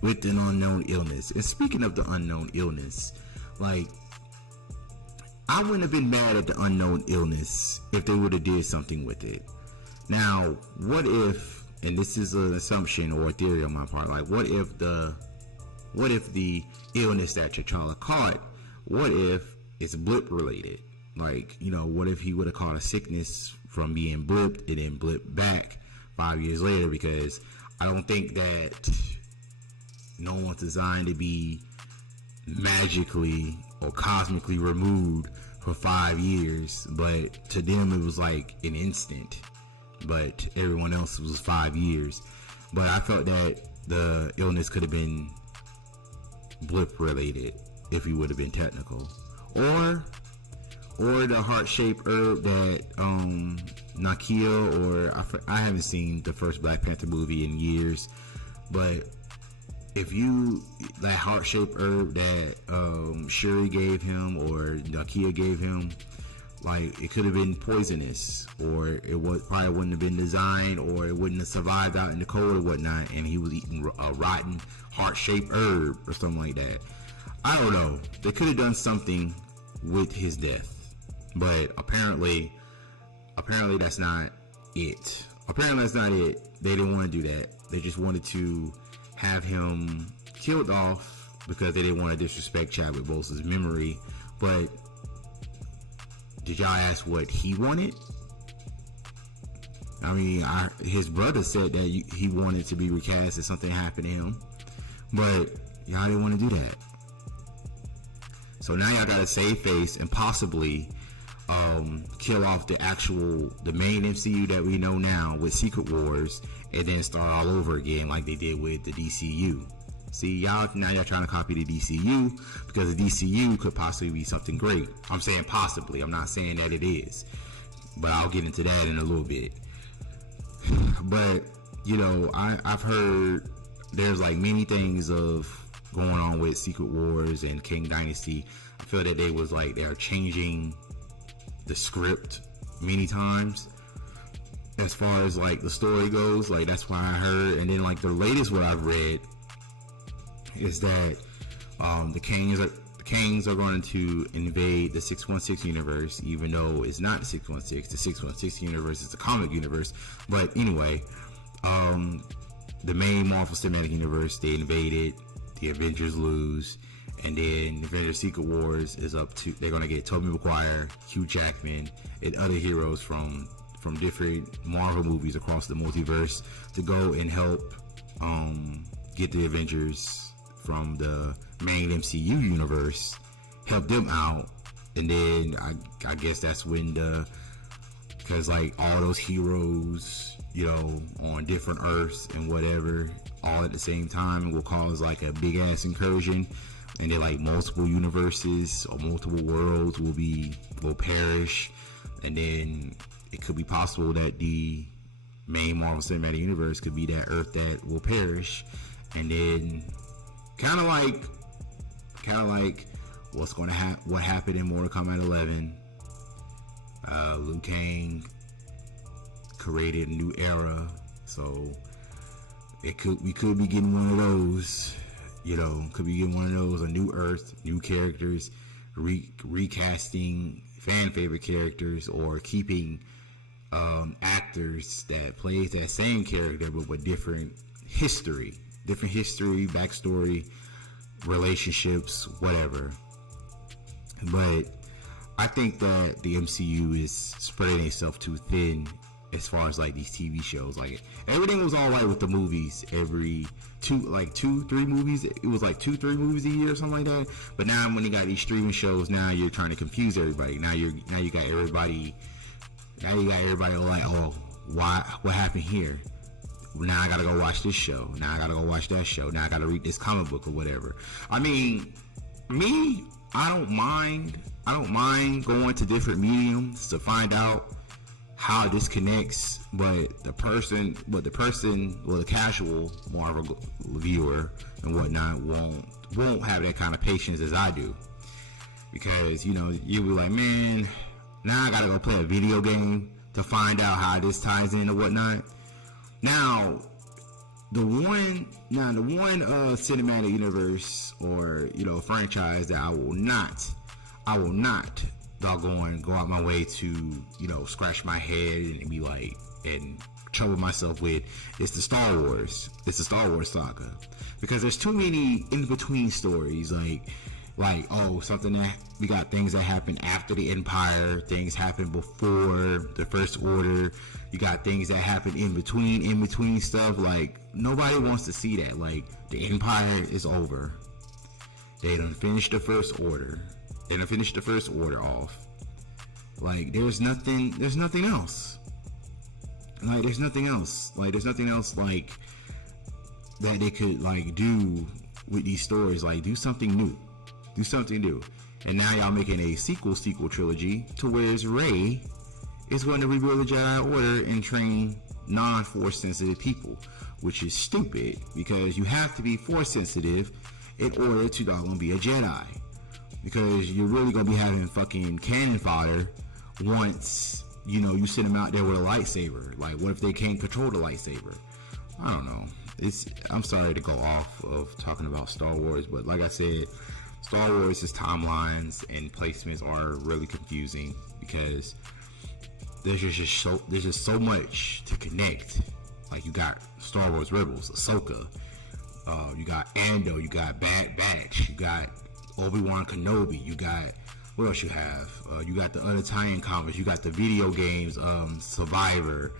with an unknown illness. And speaking of the unknown illness, like, I wouldn't have been mad at the unknown illness if they would have did something with it. Now, what if, and this is an assumption or a theory on my part, like, what if the illness that T'Challa caught, what if it's blip related? Like, what if he would have caught a sickness from being blipped and then blipped back 5 years later? Because I don't think that no one's designed to be magically or cosmically removed for 5 years, but to them it was like an instant, but everyone else was 5 years. But I felt that the illness could have been blip related if you would have been technical, or the heart-shaped herb that Nakia, or I haven't seen the first Black Panther movie in years, but if that heart-shaped herb that Shuri gave him or Nakia gave him, like, it could have been poisonous, or it probably wouldn't have been designed, or it wouldn't have survived out in the cold or whatnot, and he was eating a rotten heart-shaped herb or something like that. I don't know. They could have done something with his death. But apparently that's not it. Apparently that's not it. They didn't want to do that. They just wanted to have him killed off because they didn't want to disrespect Chadwick Boseman's memory. But did y'all ask what he wanted? I mean, his brother said that he wanted to be recast if something happened to him, but y'all didn't want to do that. So now y'all got to save face and possibly kill off the main MCU that we know now with Secret Wars, and then start all over again like they did with the DCU. See, now y'all trying to copy the DCU because the DCU could possibly be something great. I'm saying possibly. I'm not saying that it is, but I'll get into that in a little bit. But I've heard there's like many things of going on with Secret Wars and King Dynasty. I feel that they are changing the script many times as far as like the story goes. Like that's why I heard. And then like the latest what I've read is that the Kangs are going to invade the 616 universe, even though it's not the 616. The 616 universe is the comic universe. But anyway, the main Marvel Cinematic Universe, they invaded. The Avengers lose, and then Avengers Secret Wars is up to. They're going to get Tobey Maguire, Hugh Jackman, and other heroes from different Marvel movies across the multiverse to go and help get the Avengers from the main MCU universe, help them out. And then I guess that's when because like all those heroes, on different Earths and whatever, all at the same time, will cause like a big ass incursion, and then like multiple universes or multiple worlds will perish, and then it could be possible that the main Marvel Cinematic Universe could be that Earth that will perish. And then kind of like what happened in Mortal Kombat 11. Liu Kang created a new era, so we could be getting one of those. Could be getting one of those, a new Earth, new characters, recasting fan favorite characters, or keeping actors that plays that same character but with different history, backstory, relationships, whatever. But I think that the MCU is spreading itself too thin as far as like these TV shows. Like everything was all right with the movies. Every 2-3 movies, it was like 2-3 movies a year or something like that. But now when you got these streaming shows, now you're trying to confuse everybody. Now you got everybody like, oh, what happened here? Now I gotta go watch this show. Now I gotta go watch that show. Now I gotta read this comic book or whatever. I mean, me, I don't mind going to different mediums to find out how this connects, but the casual Marvel viewer and whatnot won't have that kind of patience as I do, because you'll be like, man, now I gotta go play a video game to find out how this ties in or whatnot. Now the one cinematic universe or franchise that I will not doggone go out my way to scratch my head and be like and trouble myself with is the Star Wars. It's the Star Wars saga, because there's too many in between stories, like something that we got things that happen after the Empire, things happen before the First Order, you got things that happen in between stuff. Like nobody wants to see that. Like the Empire is over, they done finished the First Order. They done finished the First Order off. Like there's nothing else. Like there's nothing else like that they could like do with these stories. Like do something new. And now y'all making a sequel trilogy to where Rey is going to rebuild the Jedi Order and train non-force sensitive people, which is stupid, because you have to be force sensitive in order to doggone be a Jedi, because you're really going to be having fucking cannon fodder once you send them out there with a lightsaber. Like what if they can't control the lightsaber? I don't know. I'm sorry to go off of talking about Star Wars, but like I said, Star Wars' timelines and placements are really confusing because there's just so much to connect. Like you got Star Wars Rebels, Ahsoka, you got Andor, you got Bad Batch, you got Obi-Wan Kenobi, you got what else you have? You got the Unitarian comics, you got the video games, Survivor.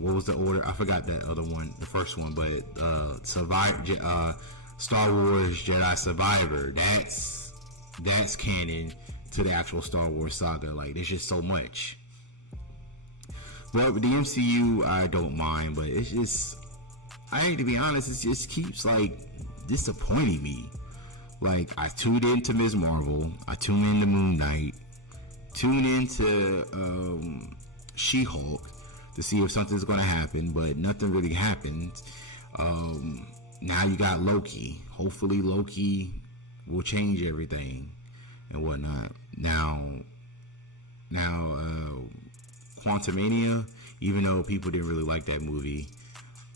What was the order? I forgot that other one, the first one, but Survivor, Star Wars Jedi Survivor. That's canon to the actual Star Wars saga. Like, there's just so much. But with the MCU, I don't mind, but it's just, I hate to be honest, it just keeps like disappointing me. Like, I tuned into Ms. Marvel, I tuned into Moon Knight, tuned into She-Hulk to see if something's gonna happen, but nothing really happened. Now you got Loki. Hopefully Loki will change everything and whatnot. Now Quantumania, even though people didn't really like that movie,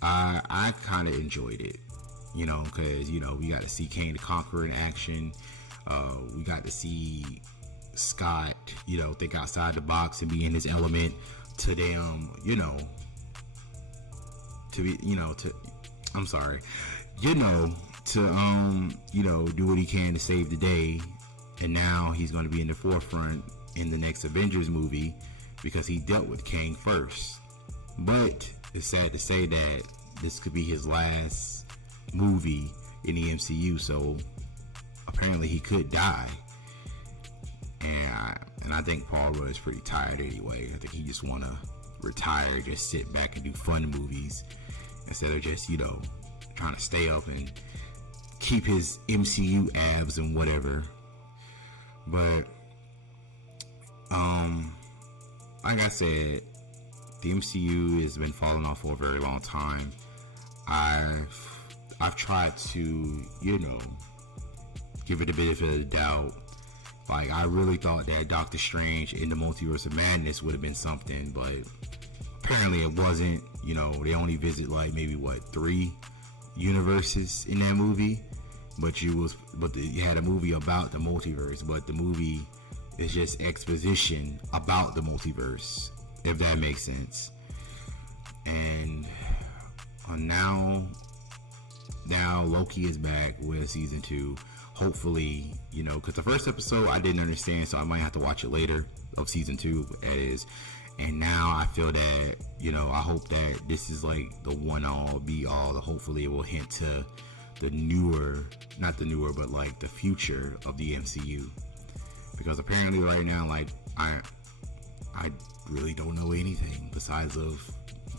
I kind of enjoyed it, you know, because, you know, we got to see Kang the Conqueror in action. We got to see Scott, you know, think outside the box and be in his element to them, you know, to be, you know, to, I'm sorry, you know, to, you know, do what he can to save the day. And now he's going to be in the forefront in the next Avengers movie because he dealt with Kang first. But it's sad to say that this could be his last movie in the MCU, so apparently he could die. And I think Paul Rudd is pretty tired anyway. I think he just want to retire, just sit back and do fun movies instead of just, you know, trying to stay up and keep his MCU abs and whatever. But like I said, the MCU has been falling off for a very long time. I've tried to, you know, give it a benefit of the doubt. Like, I really thought that Doctor Strange in the Multiverse of Madness would have been something, but apparently it wasn't. You know, they only visit like maybe 3 universes in that movie, but you had a movie about the multiverse, but the movie is just exposition about the multiverse, if that makes sense. And now Loki is back with season 2. Hopefully, you know, because the first episode I didn't understand, so I might have to watch it later, of season 2 as. And now I feel that, you know, I hope that this is like the one all be all. Hopefully it will hint to the newer, not the newer, but like the future of the MCU. Because apparently right now, like, I really don't know anything besides of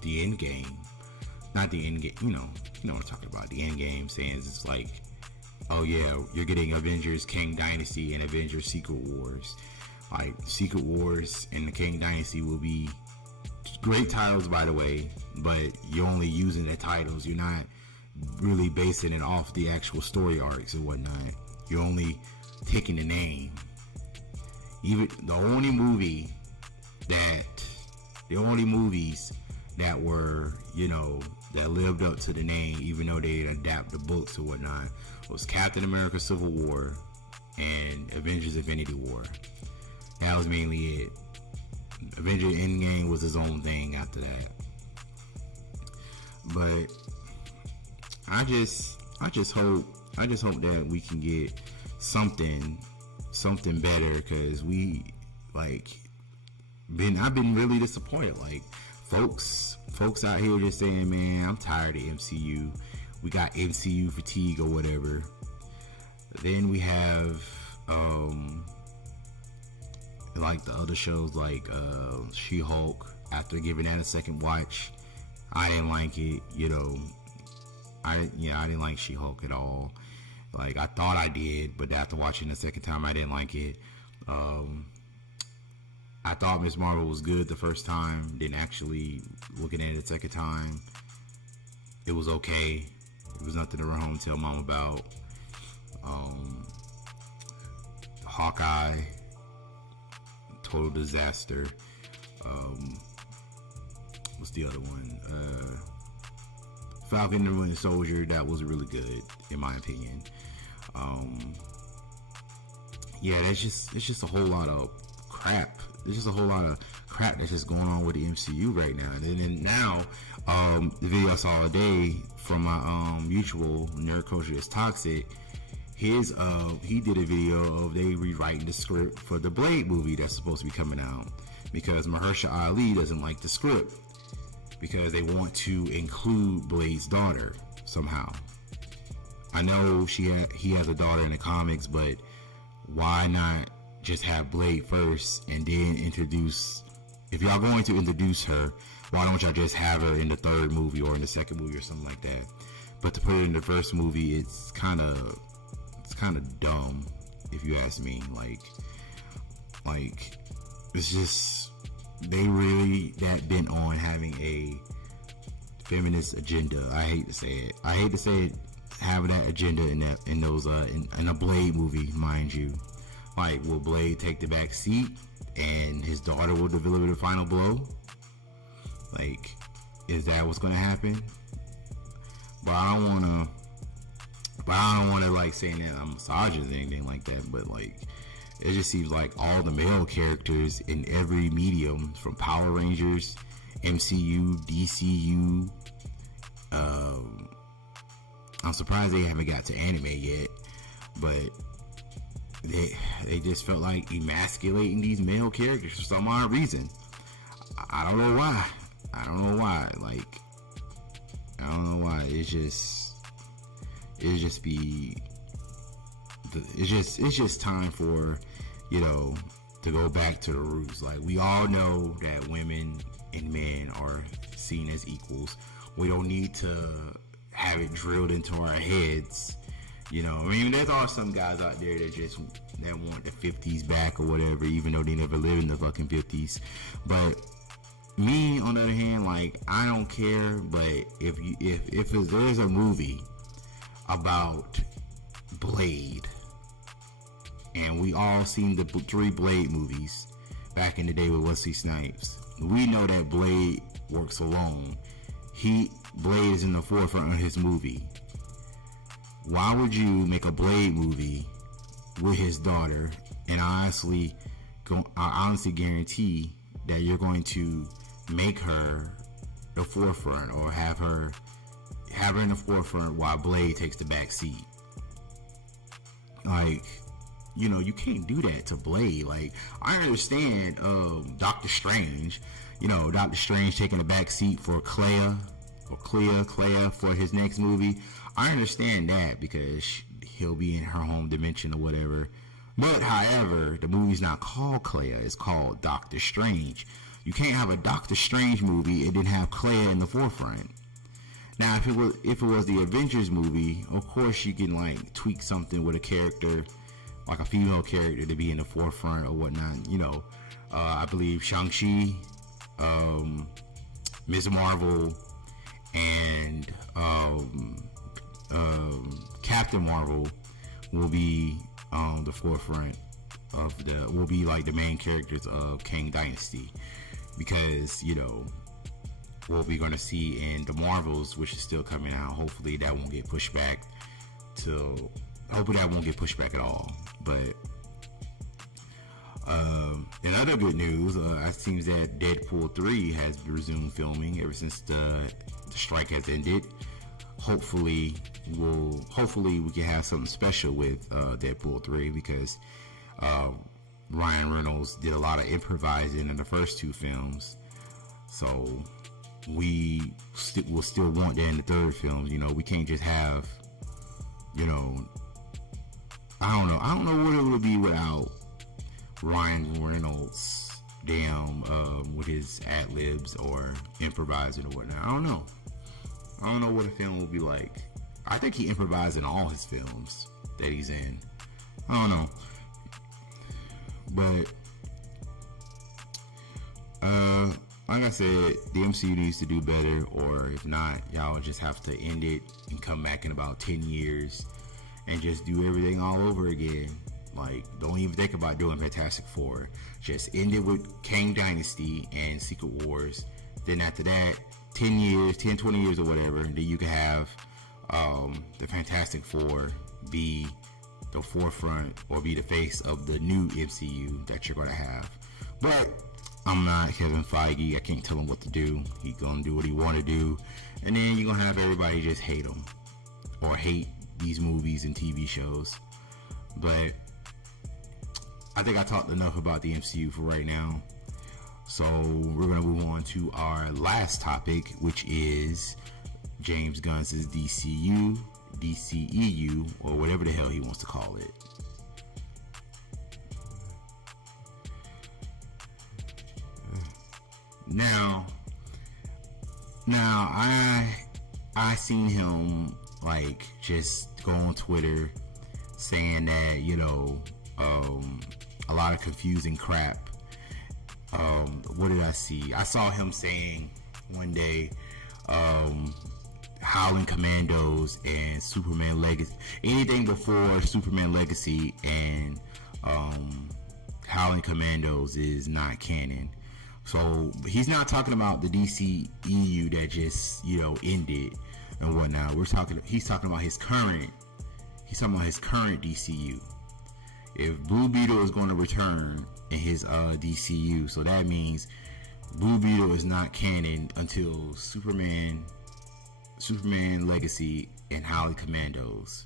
the end game. Not the end game, you know what I'm talking about. The end game saying it's like, oh yeah, you're getting Avengers Kang Dynasty and Avengers Secret Wars. Like, Secret Wars and the Kang Dynasty will be great titles, by the way, but you're only using the titles. You're not really basing it off the actual story arcs and whatnot. You're only taking the name. Even the only movies that were, you know, that lived up to the name, even though they adapt the books or whatnot, was Captain America Civil War and Avengers Infinity War. That was mainly it. Avengers Endgame was his own thing after that. But I just hope that we can get something better, because I've been really disappointed. Like, folks out here just saying, man, I'm tired of MCU. We got MCU fatigue or whatever. Then we have like the other shows like She-Hulk. After giving that a second watch, I didn't like it. You know, I didn't like She-Hulk at all. Like, I thought I did, but after watching the second time, I didn't like it. I thought Ms. Marvel was good the first time. Then actually looking at it the second time, it was okay. It was nothing to run home and tell mom about. Hawkeye, total disaster. What's the other one? Falcon and the Winter Soldier, that was really good in my opinion. Yeah, it's just a whole lot of crap. There's just a whole lot of crap that's just going on with the MCU right now. And then now, the video I saw today from my mutual Nerd Culture is Toxic. He did a video of they rewriting the script for the Blade movie that's supposed to be coming out because Mahershala Ali doesn't like the script because they want to include Blade's daughter somehow. I know he has a daughter in the comics, but why not just have Blade first and then introduce, if y'all going to introduce her, why don't y'all just have her in the third movie or in the second movie or something like that? But to put it in the first movie, it's kind of dumb, if you ask me. Like it's just, they really that bent on having a feminist agenda. I hate to say it, having that agenda in a Blade movie, mind you. Like, will Blade take the back seat and his daughter will deliver the final blow? Like, is that what's gonna happen? But I don't wanna like saying that I'm misogynist or anything like that, but like it just seems like all the male characters in every medium, from Power Rangers, MCU, DCU, I'm surprised they haven't got to anime yet, but they just felt like emasculating these male characters for some odd reason. I don't know why. Like, I don't know why. It's just time for, to go back to the roots. Like, we all know that women and men are seen as equals. We don't need to have it drilled into our heads. There's always some guys out there that want the 50s back or whatever, even though they never lived in the fucking 50s. But me, on the other hand, like, I don't care. But if there's a movie about Blade, and we all seen the 3 Blade movies back in the day with Wesley Snipes, we know that Blade works alone. Blade is in the forefront of his movie. Why would you make a Blade movie with his daughter? And I honestly guarantee that you're going to make her the forefront, or have her in the forefront while Blade takes the back seat. Like, you can't do that to Blade. Like, I understand Doctor Strange, Doctor Strange taking the back seat for Clea for his next movie. I understand that because he'll be in her home dimension or whatever. But however, the movie's not called Clea, it's called Doctor Strange. You can't have a Doctor Strange movie and then have Clea in the forefront. Now, if it was the Avengers movie, of course you can like tweak something with a character, like a female character, to be in the forefront or whatnot. I believe Shang-Chi, Ms. Marvel, and Captain Marvel will be the forefront will be like the main characters of Kang Dynasty, because what we're going to see in the Marvels, which is still coming out, hopefully that won't get pushed back at all. But in other good news, it seems that Deadpool 3 has resumed filming ever since the strike has ended. Hopefully we can have something special with Deadpool 3, because Ryan Reynolds did a lot of improvising in the first 2 films, so we will still want that in the third film. We can't just have, I don't know what it would be without Ryan Reynolds with his ad-libs or improvising or whatnot. I don't know what a film will be like. I think he improvised in all his films that he's in. I don't know. But like I said, the MCU needs to do better, or if not, y'all just have to end it and come back in about 10 years and just do everything all over again. Like, don't even think about doing Fantastic Four. Just end it with Kang Dynasty and Secret Wars. Then after that, 10 years, 10, 20 years or whatever, then you can have the Fantastic Four be the forefront or be the face of the new MCU that you're going to have. But I'm not Kevin Feige. I can't tell him what to do. He's going to do what he want to do. And then you're going to have everybody just hate him or hate these movies and TV shows. But I think I talked enough about the MCU for right now. So we're going to move on to our last topic, which is James Gunn's DCU, DCEU, or whatever the hell he wants to call it. Now I seen him like just go on Twitter saying that, you know, a lot of confusing crap. What did I see? I saw him saying one day, Howling Commandos and Superman Legacy, anything before Superman Legacy and Howling Commandos is not canon. So he's not talking about the DCEU that just, you know, ended and whatnot. He's talking about his current DCU. If Blue Beetle is going to return in his DCU, so that means Blue Beetle is not canon until Superman Legacy and Howling Commandos.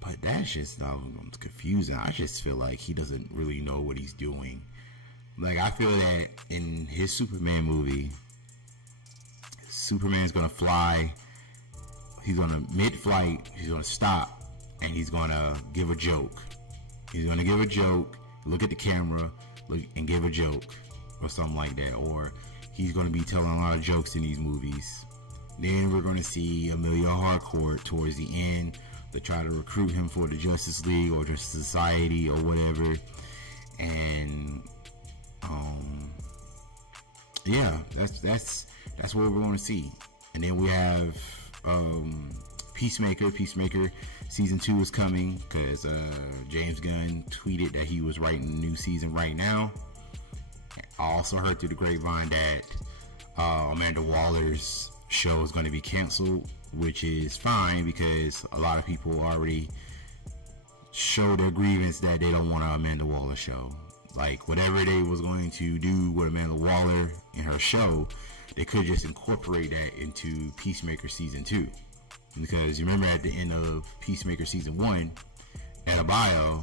But that's just confusing. I just feel like he doesn't really know what he's doing. Like, I feel that in his Superman movie, Superman's gonna fly. He's gonna mid-flight. He's gonna stop, and he's gonna give a joke. He's gonna give a joke. Look at the camera, and give a joke, or something like that. Or he's gonna be telling a lot of jokes in these movies. Then we're gonna see Amelia Harcourt towards the end to try to recruit him for the Justice League or Justice Society or whatever, and yeah, that's what we're going to see. And then we have Peacemaker season 2 is coming because James Gunn tweeted that he was writing a new season right now. I also heard through the grapevine that Amanda Waller's show is going to be canceled, which is fine because a lot of people already showed their grievance that they don't want an Amanda Waller show. Like, whatever they was going to do with Amanda Waller in her show, they could just incorporate that into Peacemaker season 2. Because you remember at the end of Peacemaker season 1, Adebayo,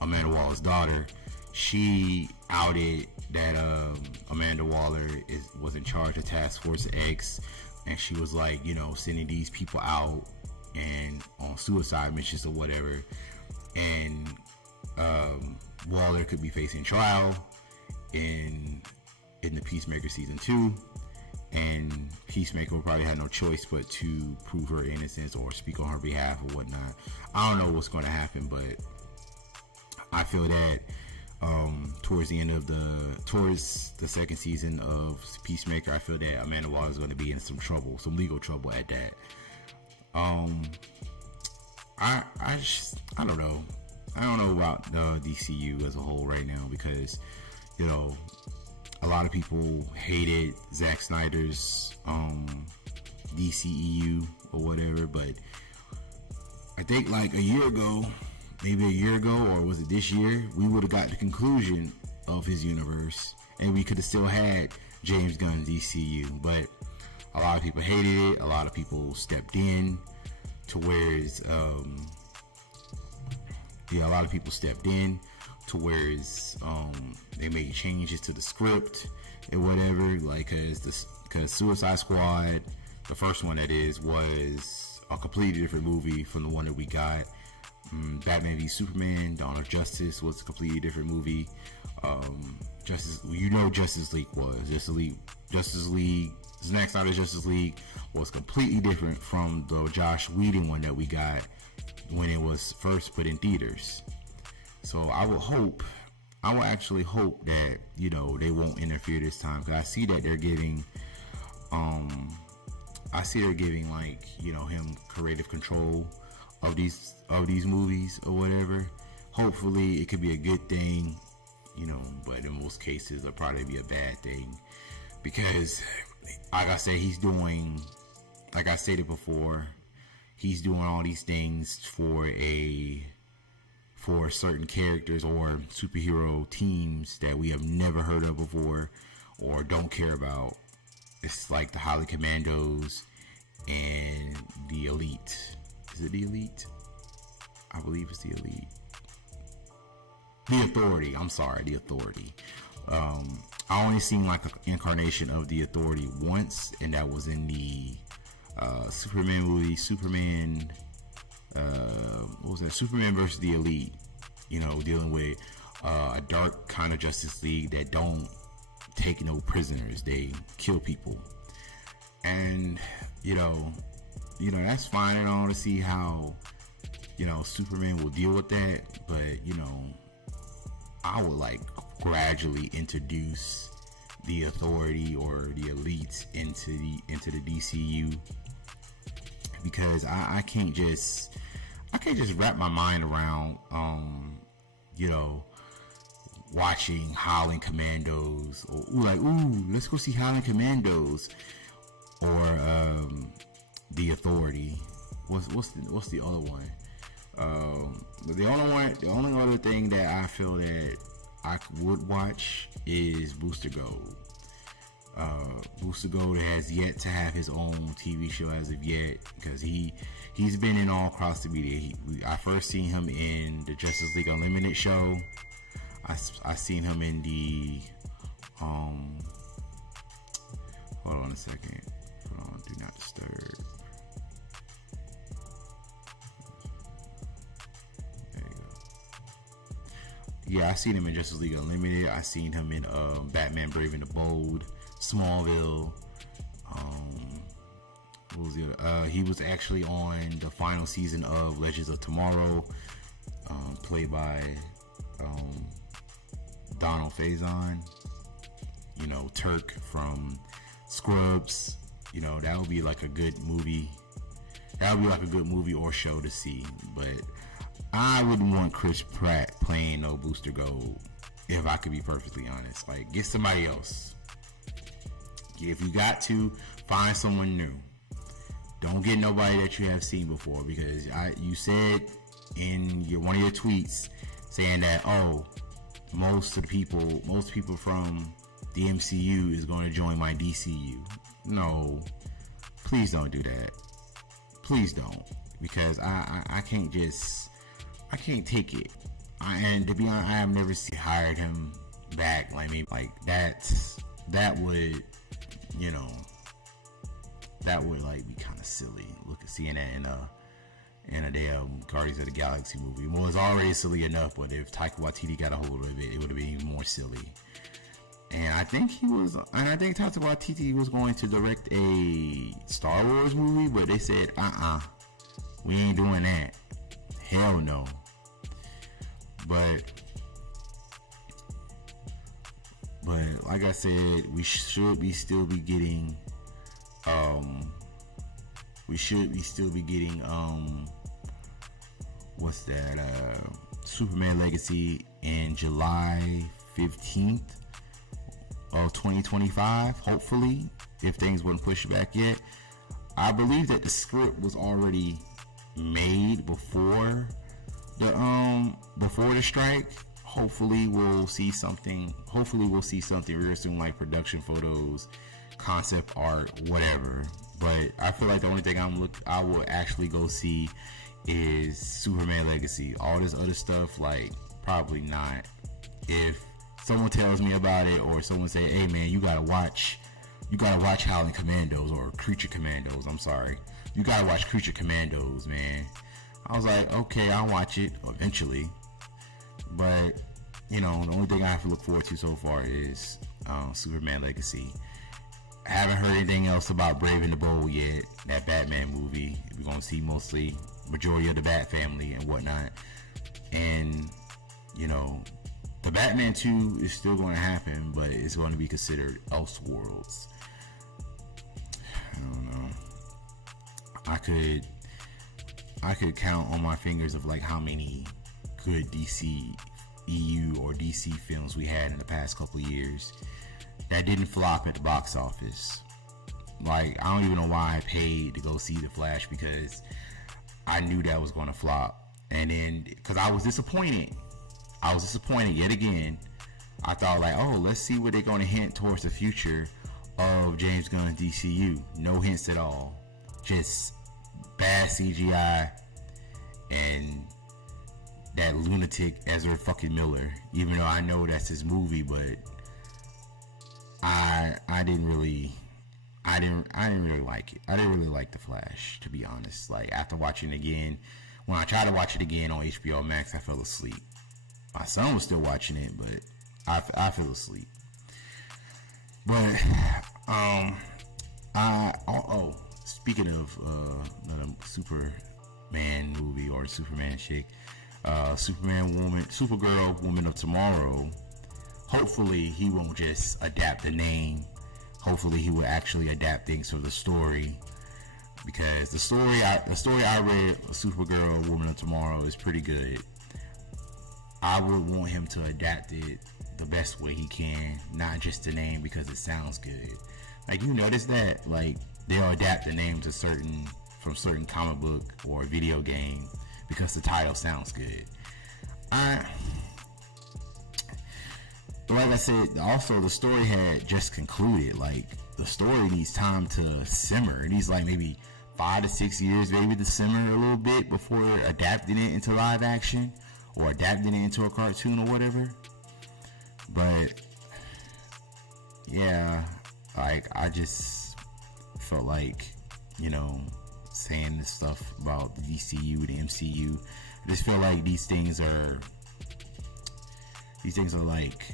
Amanda Waller's daughter, she outed that Amanda Waller was in charge of Task Force X, and she was like, you know, sending these people out and on suicide missions or whatever, and Waller could be facing trial in the Peacemaker season 2, and Peacemaker will probably have no choice but to prove her innocence or speak on her behalf or whatnot. I don't know what's going to happen, but I feel that towards the second season of Peacemaker, I feel that Amanda Waller is going to be in some legal trouble at that. I don't know. I don't know about the DCU as a whole right now because, you know, a lot of people hated Zack Snyder's DCEU or whatever, but I think like maybe a year ago, or was it this year, we would have got the conclusion of his universe and we could have still had James Gunn's DCU, but a lot of people hated it. A lot of people stepped in to where it's a lot of people stepped in to where it's, they made changes to the script and whatever, like, cause Suicide Squad, the first one that is, was a completely different movie from the one that we got. Batman v Superman: Dawn of Justice was a completely different movie. Justice League was Justice League. Zack Snyder's Justice League was completely different from the Joss Whedon one that we got when it was first put in theaters. So I will actually hope that, you know, they won't interfere this time, because I see that they're giving like, you know, him creative control of these movies or whatever. Hopefully it could be a good thing, you know, but in most cases it'll probably be a bad thing. because, like I said, like I stated before, he's doing all these things for certain characters or superhero teams that we have never heard of before or don't care about. It's like the Holly Commandos and the Elite. Is it the Elite? I believe it's the Elite. The Authority. I'm sorry, the Authority. I only seen like an incarnation of the Authority once, and that was in the Superman movie. Superman, what was that? Superman versus the Elite. You know, dealing with a dark kind of Justice League that don't take no prisoners. They kill people, and you know that's fine and all to see how Superman will deal with that. But I would like gradually introduce the Authority or the Elites into the DCU, because I can't just wrap my mind around watching Howling Commandos, or let's go see Howling Commandos, or the Authority. What's the other one? The only other thing that I feel that I would watch is Booster Gold. Booster Gold has yet to have his own TV show as of yet, because he's been in all across the media. I first seen him in the Justice League Unlimited show. I seen him in the hold on a second. Hold on, do not disturb. There you go. Yeah, I seen him in Justice League Unlimited. I seen him in Batman Brave and the Bold, Smallville. What was the he was actually on the final season of Legends of Tomorrow, played by Donald Faison. Turk from Scrubs. That would be like a good movie. That would be like a good movie or show to see. But I wouldn't want Chris Pratt playing no Booster Gold, if I could be perfectly honest. Like, get somebody else. If you got to, find someone new. Don't get nobody that you have seen before, because you said in one of your tweets saying that most people from the MCU is going to join my DCU. No, please don't do that. Please don't, because I can't take it. And to be honest, I have never hired him back. Like that would like be kind of silly. Seeing that in a damn Guardians of the Galaxy movie. Well, it's already silly enough, but if Taika Waititi got a hold of it, it would have been even more silly. And I think Taika Waititi was going to direct a Star Wars movie, but they said, we ain't doing that. Hell no. But like I said, we should still be getting what's that? Superman Legacy in July 15th of 2025, hopefully, if things wouldn't push back yet. I believe that the script was already made before the strike. Hopefully we'll see something real soon, like production photos, concept art, whatever. But I feel like the only thing I will actually go see is Superman Legacy. All this other stuff, like, probably not. If someone tells me about it, or someone say, hey man, you gotta watch Howling Commandos, or Creature Commandos, I'm sorry, you gotta watch Creature Commandos, man. I was like, okay, I'll watch it eventually. But the only thing I have to look forward to so far is Superman Legacy. I haven't heard anything else about Brave and the Bold yet, that Batman movie. We're going to see mostly majority of the Bat family and whatnot. And, the Batman 2 is still going to happen, but it's going to be considered Elseworlds. I don't know. I could count on my fingers of like how many good DC EU or DC films we had in the past couple years. that didn't flop at the box office. Like, I don't even know why I paid to go see The Flash, because I knew that was going to flop. And then, because I was disappointed yet again. I thought, like, oh, let's see what they're going to hint towards the future of James Gunn's DCU. No hints at all. Just bad CGI and that lunatic Ezra fucking Miller. Even though I know that's his movie, but I didn't really like it. I didn't really like The Flash, to be honest. Like, after watching it again, when I tried to watch it again on HBO Max, I fell asleep. My son was still watching it, but I fell asleep. But speaking of another Superman movie or Superman chick, Supergirl, Woman of Tomorrow. Hopefully, he won't just adapt the name. Hopefully, he will actually adapt things from the story, because the story I read, Supergirl, Woman of Tomorrow, is pretty good. I would want him to adapt it the best way he can, not just the name because it sounds good. Like, you notice that, like, they'll adapt the name to from certain comic book or video game because the title sounds good. Like I said, also the story had just concluded. Like, the story needs time to simmer. It needs like maybe 5 to 6 years maybe to simmer a little bit before adapting it into live action or adapting it into a cartoon or whatever. But yeah, like, I just felt like, saying this stuff about the DCU, the MCU, I just feel like these things are like,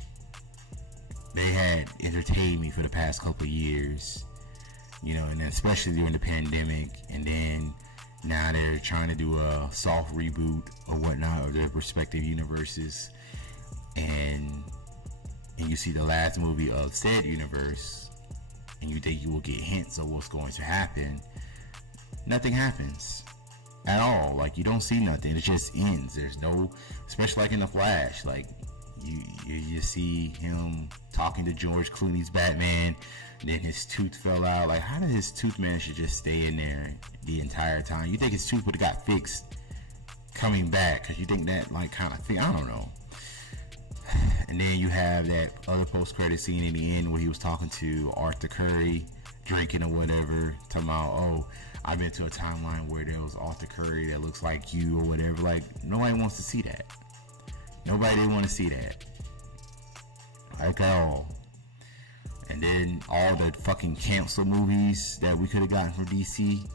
they had entertained me for the past couple of years, and especially during the pandemic, and then now they're trying to do a soft reboot or whatnot of their respective universes, and you see the last movie of said universe, and you think you will get hints of what's going to happen. Nothing happens at all. Like, you don't see nothing. It just ends. There's no, especially like in The Flash, like, you see him talking to George Clooney's Batman, and then his tooth fell out. Like, how did his tooth manage to just stay in there the entire time? You think his tooth would have got fixed coming back, because you think that, like, kind of thing, I don't know. And then you have that other post-credit scene in the end where he was talking to Arthur Curry, drinking or whatever, talking about, oh, I've been to a timeline where there was Arthur Curry that looks like you or whatever. Like, nobody wants to see that. Nobody didn't want to see that. Like, at all. And then all the fucking canceled movies that we could have gotten from DC.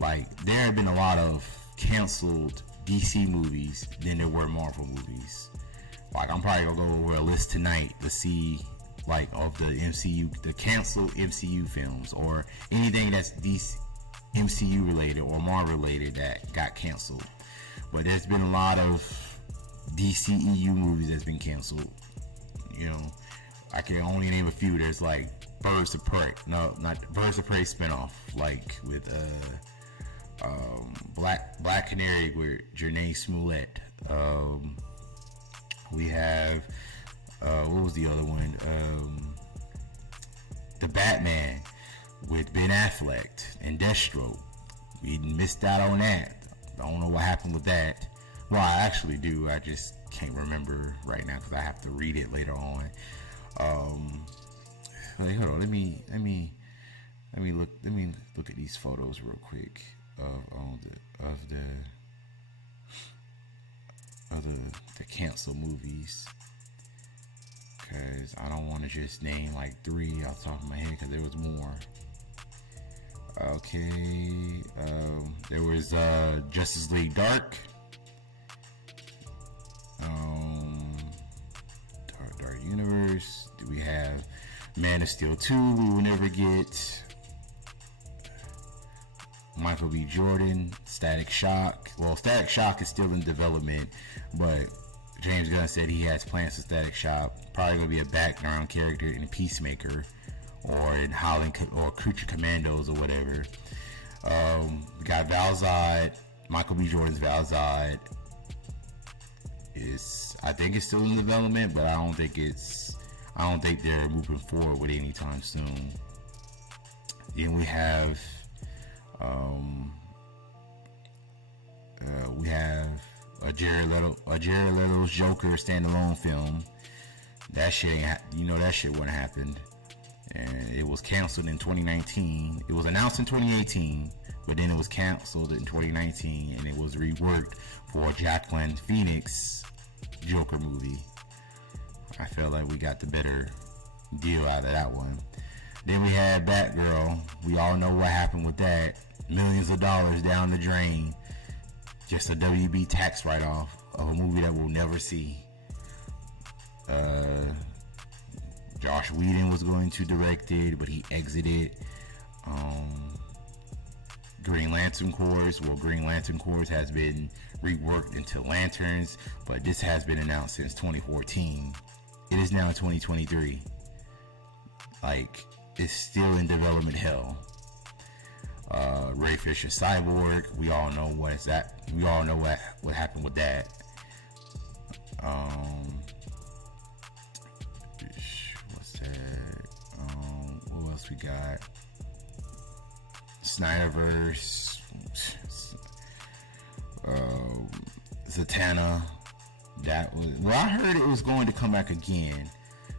Like, there have been a lot of canceled DC movies than there were Marvel movies. Like, I'm probably gonna go over a list tonight to see, like, of the MCU, the canceled MCU films, or anything that's DC MCU related or Marvel related that got canceled. But there's been a lot of DCEU movies that's been canceled. I can only name a few. There's like Birds of Prey. No, not Birds of Prey spinoff, like with Black Canary with Janae Smollett. We have what was the other one? The Batman with Ben Affleck and Deathstroke. We missed out on that. I don't know what happened with that. Well, I actually do. I just can't remember right now because I have to read it later on. Like, hold on. Let me look at these photos real quick of the canceled movies, because I don't want to just name like 3 off the top of my head, because there was more. Okay, there was Justice League Dark. Dark Universe. Do we have Man of Steel 2? We will never get. Michael B. Jordan, Static Shock. Well, Static Shock is still in development, but James Gunn said he has plans for Static Shock. Probably gonna be a background character in Peacemaker, or in Howling or Creature Commandos or whatever. We got Val Zod. Michael B. Jordan's Val Zod I think it's still in development, but I don't think it's. I don't think they're moving forward with it anytime soon. Then we have a Jared Leto's Joker standalone film. That shit that shit wouldn't happen. And it was canceled in 2019. It was announced in 2018, but then it was canceled in 2019, and it was reworked for Joaquin Phoenix Joker movie. I felt like we got the better deal out of that one. Then we had Batgirl. We all know what happened with that. Millions of dollars down the drain. Just a WB tax write-off of a movie that we'll never see. Josh Whedon was going to direct it, but he exited. Green Lantern Corps. Well, Green Lantern Corps has been reworked into Lanterns, but this has been announced since 2014. It is now 2023. Like, it's still in development hell. Ray Fisher Cyborg. We all know what happened with that. What's that? What else we got? Snyderverse. Zatanna. That was, well, I heard it was going to come back again.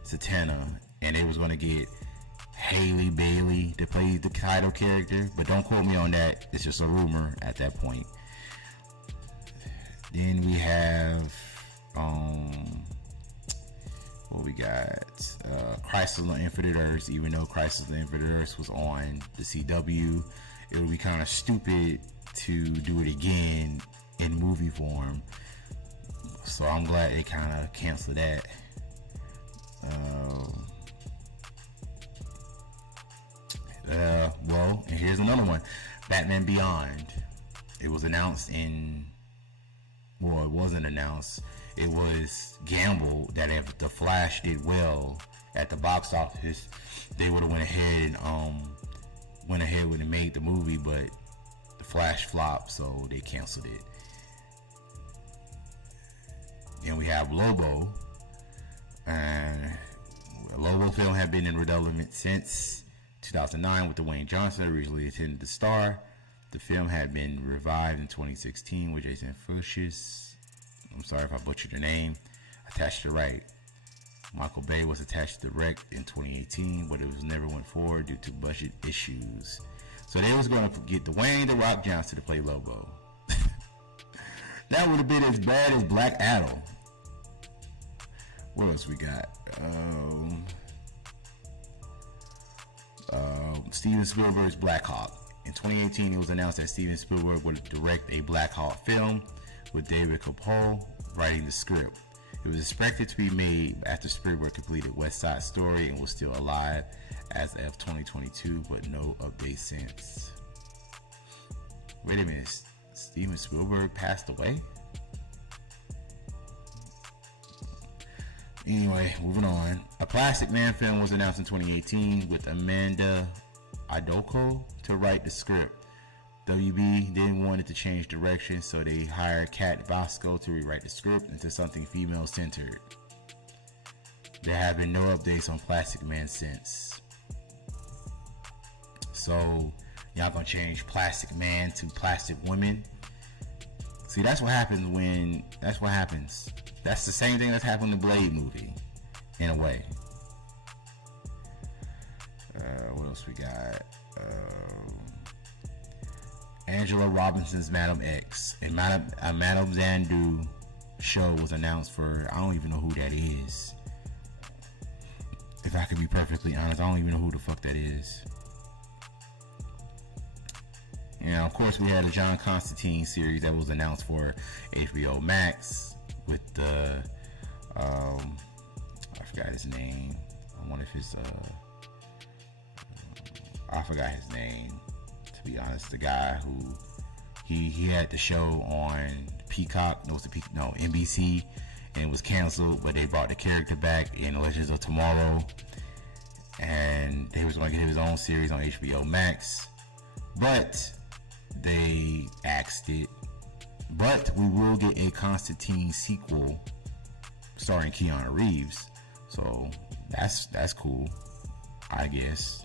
Zatanna, and it was going to get Haley Bailey to play the title character, but don't quote me on that. It's just a rumor at that point. Then we have what we got? Crisis on Infinite Earths. Even though Crisis on Infinite Earths was on the CW, it would be kind of stupid to do it again in movie form. So I'm glad they kind of canceled that. Well, and here's another one. Batman Beyond. It was announced it wasn't announced. It was gambled that if The Flash did well at the box office, they would have went ahead and made the movie, but The Flash flopped, so they canceled it. And we have Lobo. A Lobo film had been in development since 2009 with Dwayne Johnson originally attended to star. The film had been revived in 2016 with Jason Fuchs. I'm sorry if I butchered your name. Attached to write. Michael Bay was attached to direct in 2018, but it was never went forward due to budget issues. So they was going to get Dwayne "The Rock" Johnson to play Lobo. That would have been as bad as Black Adam. What else we got? Steven Spielberg's Black Hawk. In 2018, it was announced that Steven Spielberg would direct a Black Hawk film with David Koeppel writing the script. It was expected to be made after Spielberg completed West Side Story and was still alive as of 2022, but no update since. Wait a minute, Steven Spielberg passed away? Anyway, moving on. A Plastic Man film was announced in 2018 with Amanda Idoko to write the script. WB then wanted to change direction, so they hired Kat Bosco to rewrite the script into something female-centered. There have been no updates on Plastic Man since. So, y'all gonna change Plastic Man to Plastic Women? See, that's what happens. That's the same thing that's happened in the Blade movie, in a way. What else we got? Angela Robinson's Madam X. A Madame Xanadu show was announced for, I don't even know who that is. If I could be perfectly honest, I don't even know who the fuck that is. And of course we had a John Constantine series that was announced for HBO Max with the I forgot his name. I wonder if it's I forgot his name, to be honest. The guy who he had the show on Peacock, NBC, and it was canceled, but they brought the character back in Legends of Tomorrow, and he was going to get his own series on HBO Max, but they axed it. But we will get a Constantine sequel starring Keanu Reeves, so that's cool, I guess.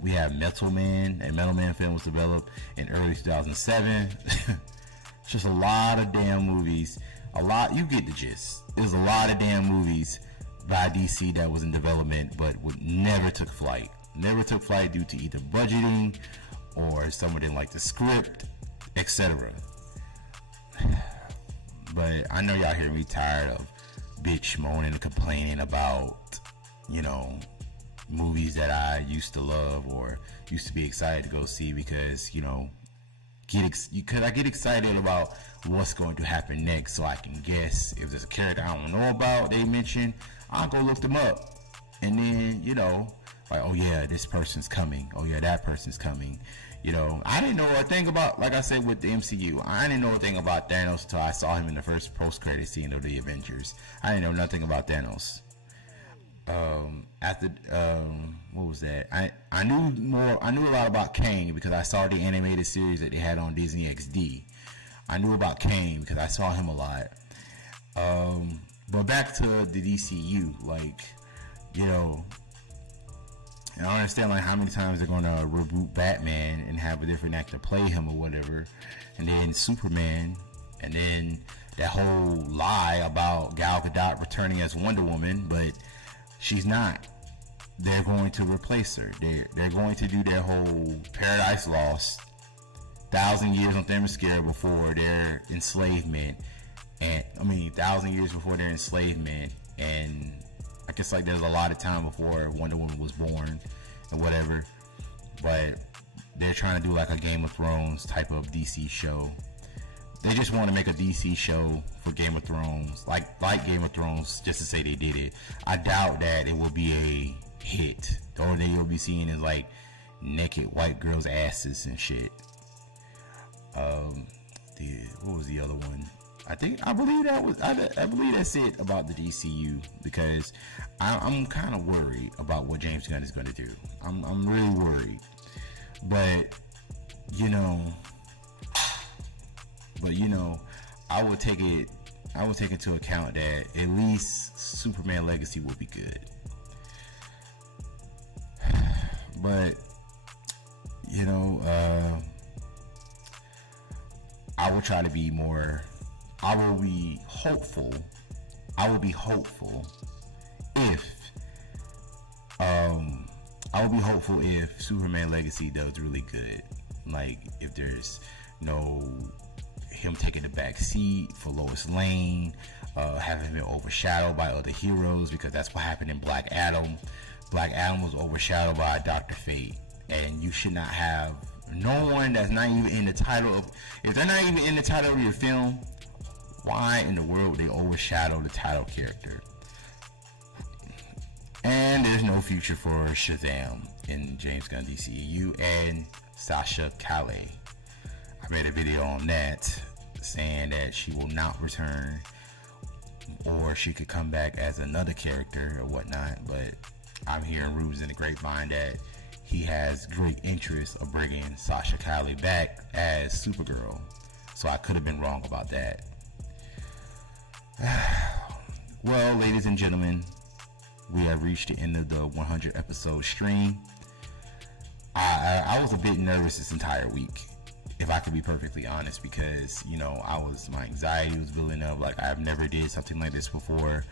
We have Metal Man. A Metal Man film was developed in early 2007. It's just a lot of damn movies. You get the gist. There's a lot of damn movies by DC that was in development but never took flight. Never took flight due to either budgeting or someone didn't like the script, etc. But I know y'all hear me tired of bitch moaning and complaining about, movies that I used to love or used to be excited to go see because, I get excited about what's going to happen next so I can guess if there's a character I don't know about they mentioned, I'll go look them up. And then, like, oh yeah, this person's coming. Oh yeah, that person's coming. I didn't know a thing about, like I said with the MCU, I didn't know a thing about Thanos until I saw him in the first post-credit scene of the Avengers. I didn't know nothing about Thanos. What was that? I knew a lot about Kang because I saw the animated series that they had on Disney XD. I knew about Kang because I saw him a lot. But back to the DCU, and I understand how many times they're gonna reboot Batman and have a different actor play him or whatever, and then Superman, and then that whole lie about Gal Gadot returning as Wonder Woman, but she's not. They're going to replace her. They're going to do their whole Paradise Lost, 1,000 years on Themyscira before their enslavement, and 1,000 years before their enslavement, and I guess there's a lot of time before Wonder Woman was born and whatever, but they're trying to do a Game of Thrones type of DC show. They just want to make a DC show for Game of Thrones, like Game of Thrones, just to say they did it. I doubt that it will be a hit. The only thing you'll be seeing is naked white girls' asses and shit. What was the other one? I believe that's it about the DCU, because I'm kind of worried about what James Gunn is going to do. I'm really worried, but I would take into account that at least Superman Legacy will be good. But I will try to be more. I will be hopeful if Superman Legacy does really good. If there's no him taking the back seat for Lois Lane, having been overshadowed by other heroes, because that's what happened in Black Adam. Black Adam was overshadowed by Dr. Fate, and you should not have no one that's not even in the title of. If they're not even in the title of your film, why in the world would they overshadow the title character? And there's no future for Shazam in James Gunn DCEU and Sasha Calle. I made a video on that saying that she will not return, or she could come back as another character or whatnot, but I'm hearing rumors in the grapevine that he has great interest of bringing Sasha Calle back as Supergirl. So I could have been wrong about that. Well, ladies and gentlemen, we have reached the end of the 100 episode stream. I was a bit nervous this entire week, if I could be perfectly honest, because my anxiety was building up. I've never did something like this before.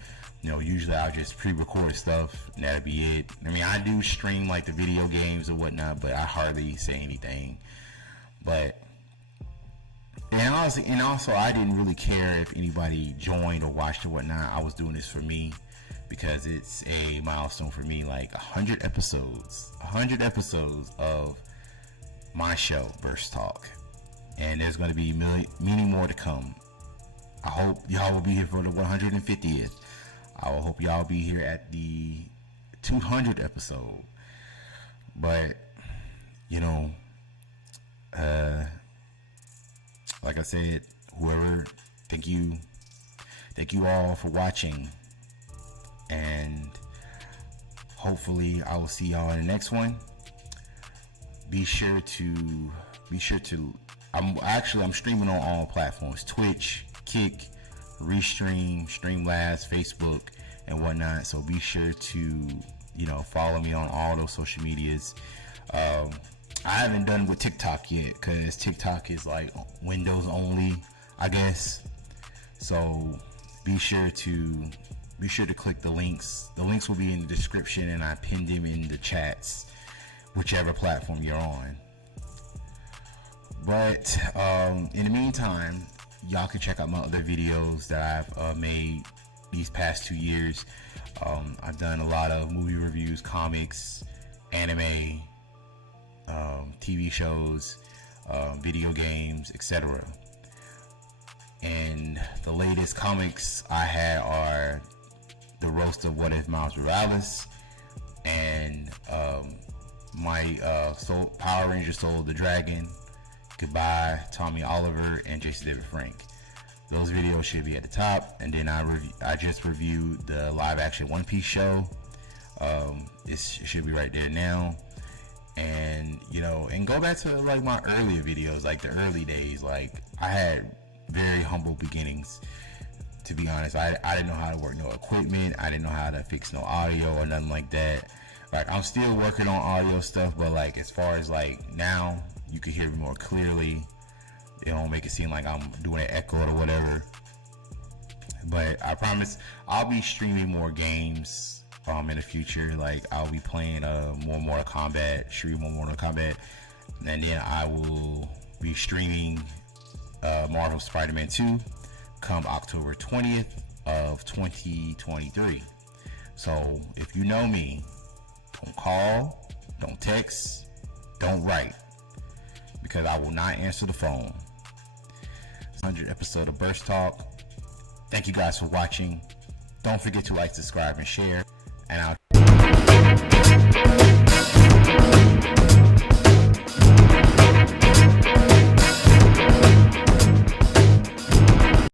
Usually I'll just pre-record stuff and that'll be it. I do stream the video games or whatnot, but I hardly say anything. And also I didn't really care if anybody joined or watched or whatnot. I was doing this for me because it's a milestone for me. 100 episodes of my show, Burst Talk, and there's going to be many more to come. I hope y'all will be here for the 150th. I will hope y'all be here at the 200 episode. But like I said, thank you all for watching, and hopefully I will see y'all in the next one. Be sure to I'm streaming on all platforms: Twitch, Kick, Restream, Streamlabs, Facebook, and whatnot. So be sure to, follow me on all those social medias. I haven't done with TikTok yet because TikTok is like Windows only, I guess. So be sure to click the links. The links will be in the description, and I pinned them in the chats, whichever platform you're on. But in the meantime, y'all can check out my other videos that I've made these past 2 years. I've done a lot of movie reviews, comics, anime, TV shows, video games, etc. And the latest comics I had are the roast of What If Miles Morales, and my Power Ranger Soul of the Dragon, Goodbye, Tommy Oliver, and Jason David Frank. Those videos should be at the top. And then I just reviewed the live action One Piece show. It should be right there now. And and go back to like my earlier videos, like the early days. Like, I had very humble beginnings, to be honest. I didn't know how to work no equipment. I didn't know how to fix no audio or nothing like that. Like, I'm still working on audio stuff, but like, as far as like now, you can hear me more clearly. It don't make it seem like I'm doing an echo or whatever. But I promise I'll be streaming more games in the future. Like, I'll be playing more Mortal Kombat, and then I will be streaming Marvel Spider-Man 2 come October 20th of 2023. So if you know me, don't call, don't text, don't write, because I will not answer the phone. 100th episode of Burst Talk. Thank you guys for watching. Don't forget to like, subscribe, and share. And I'll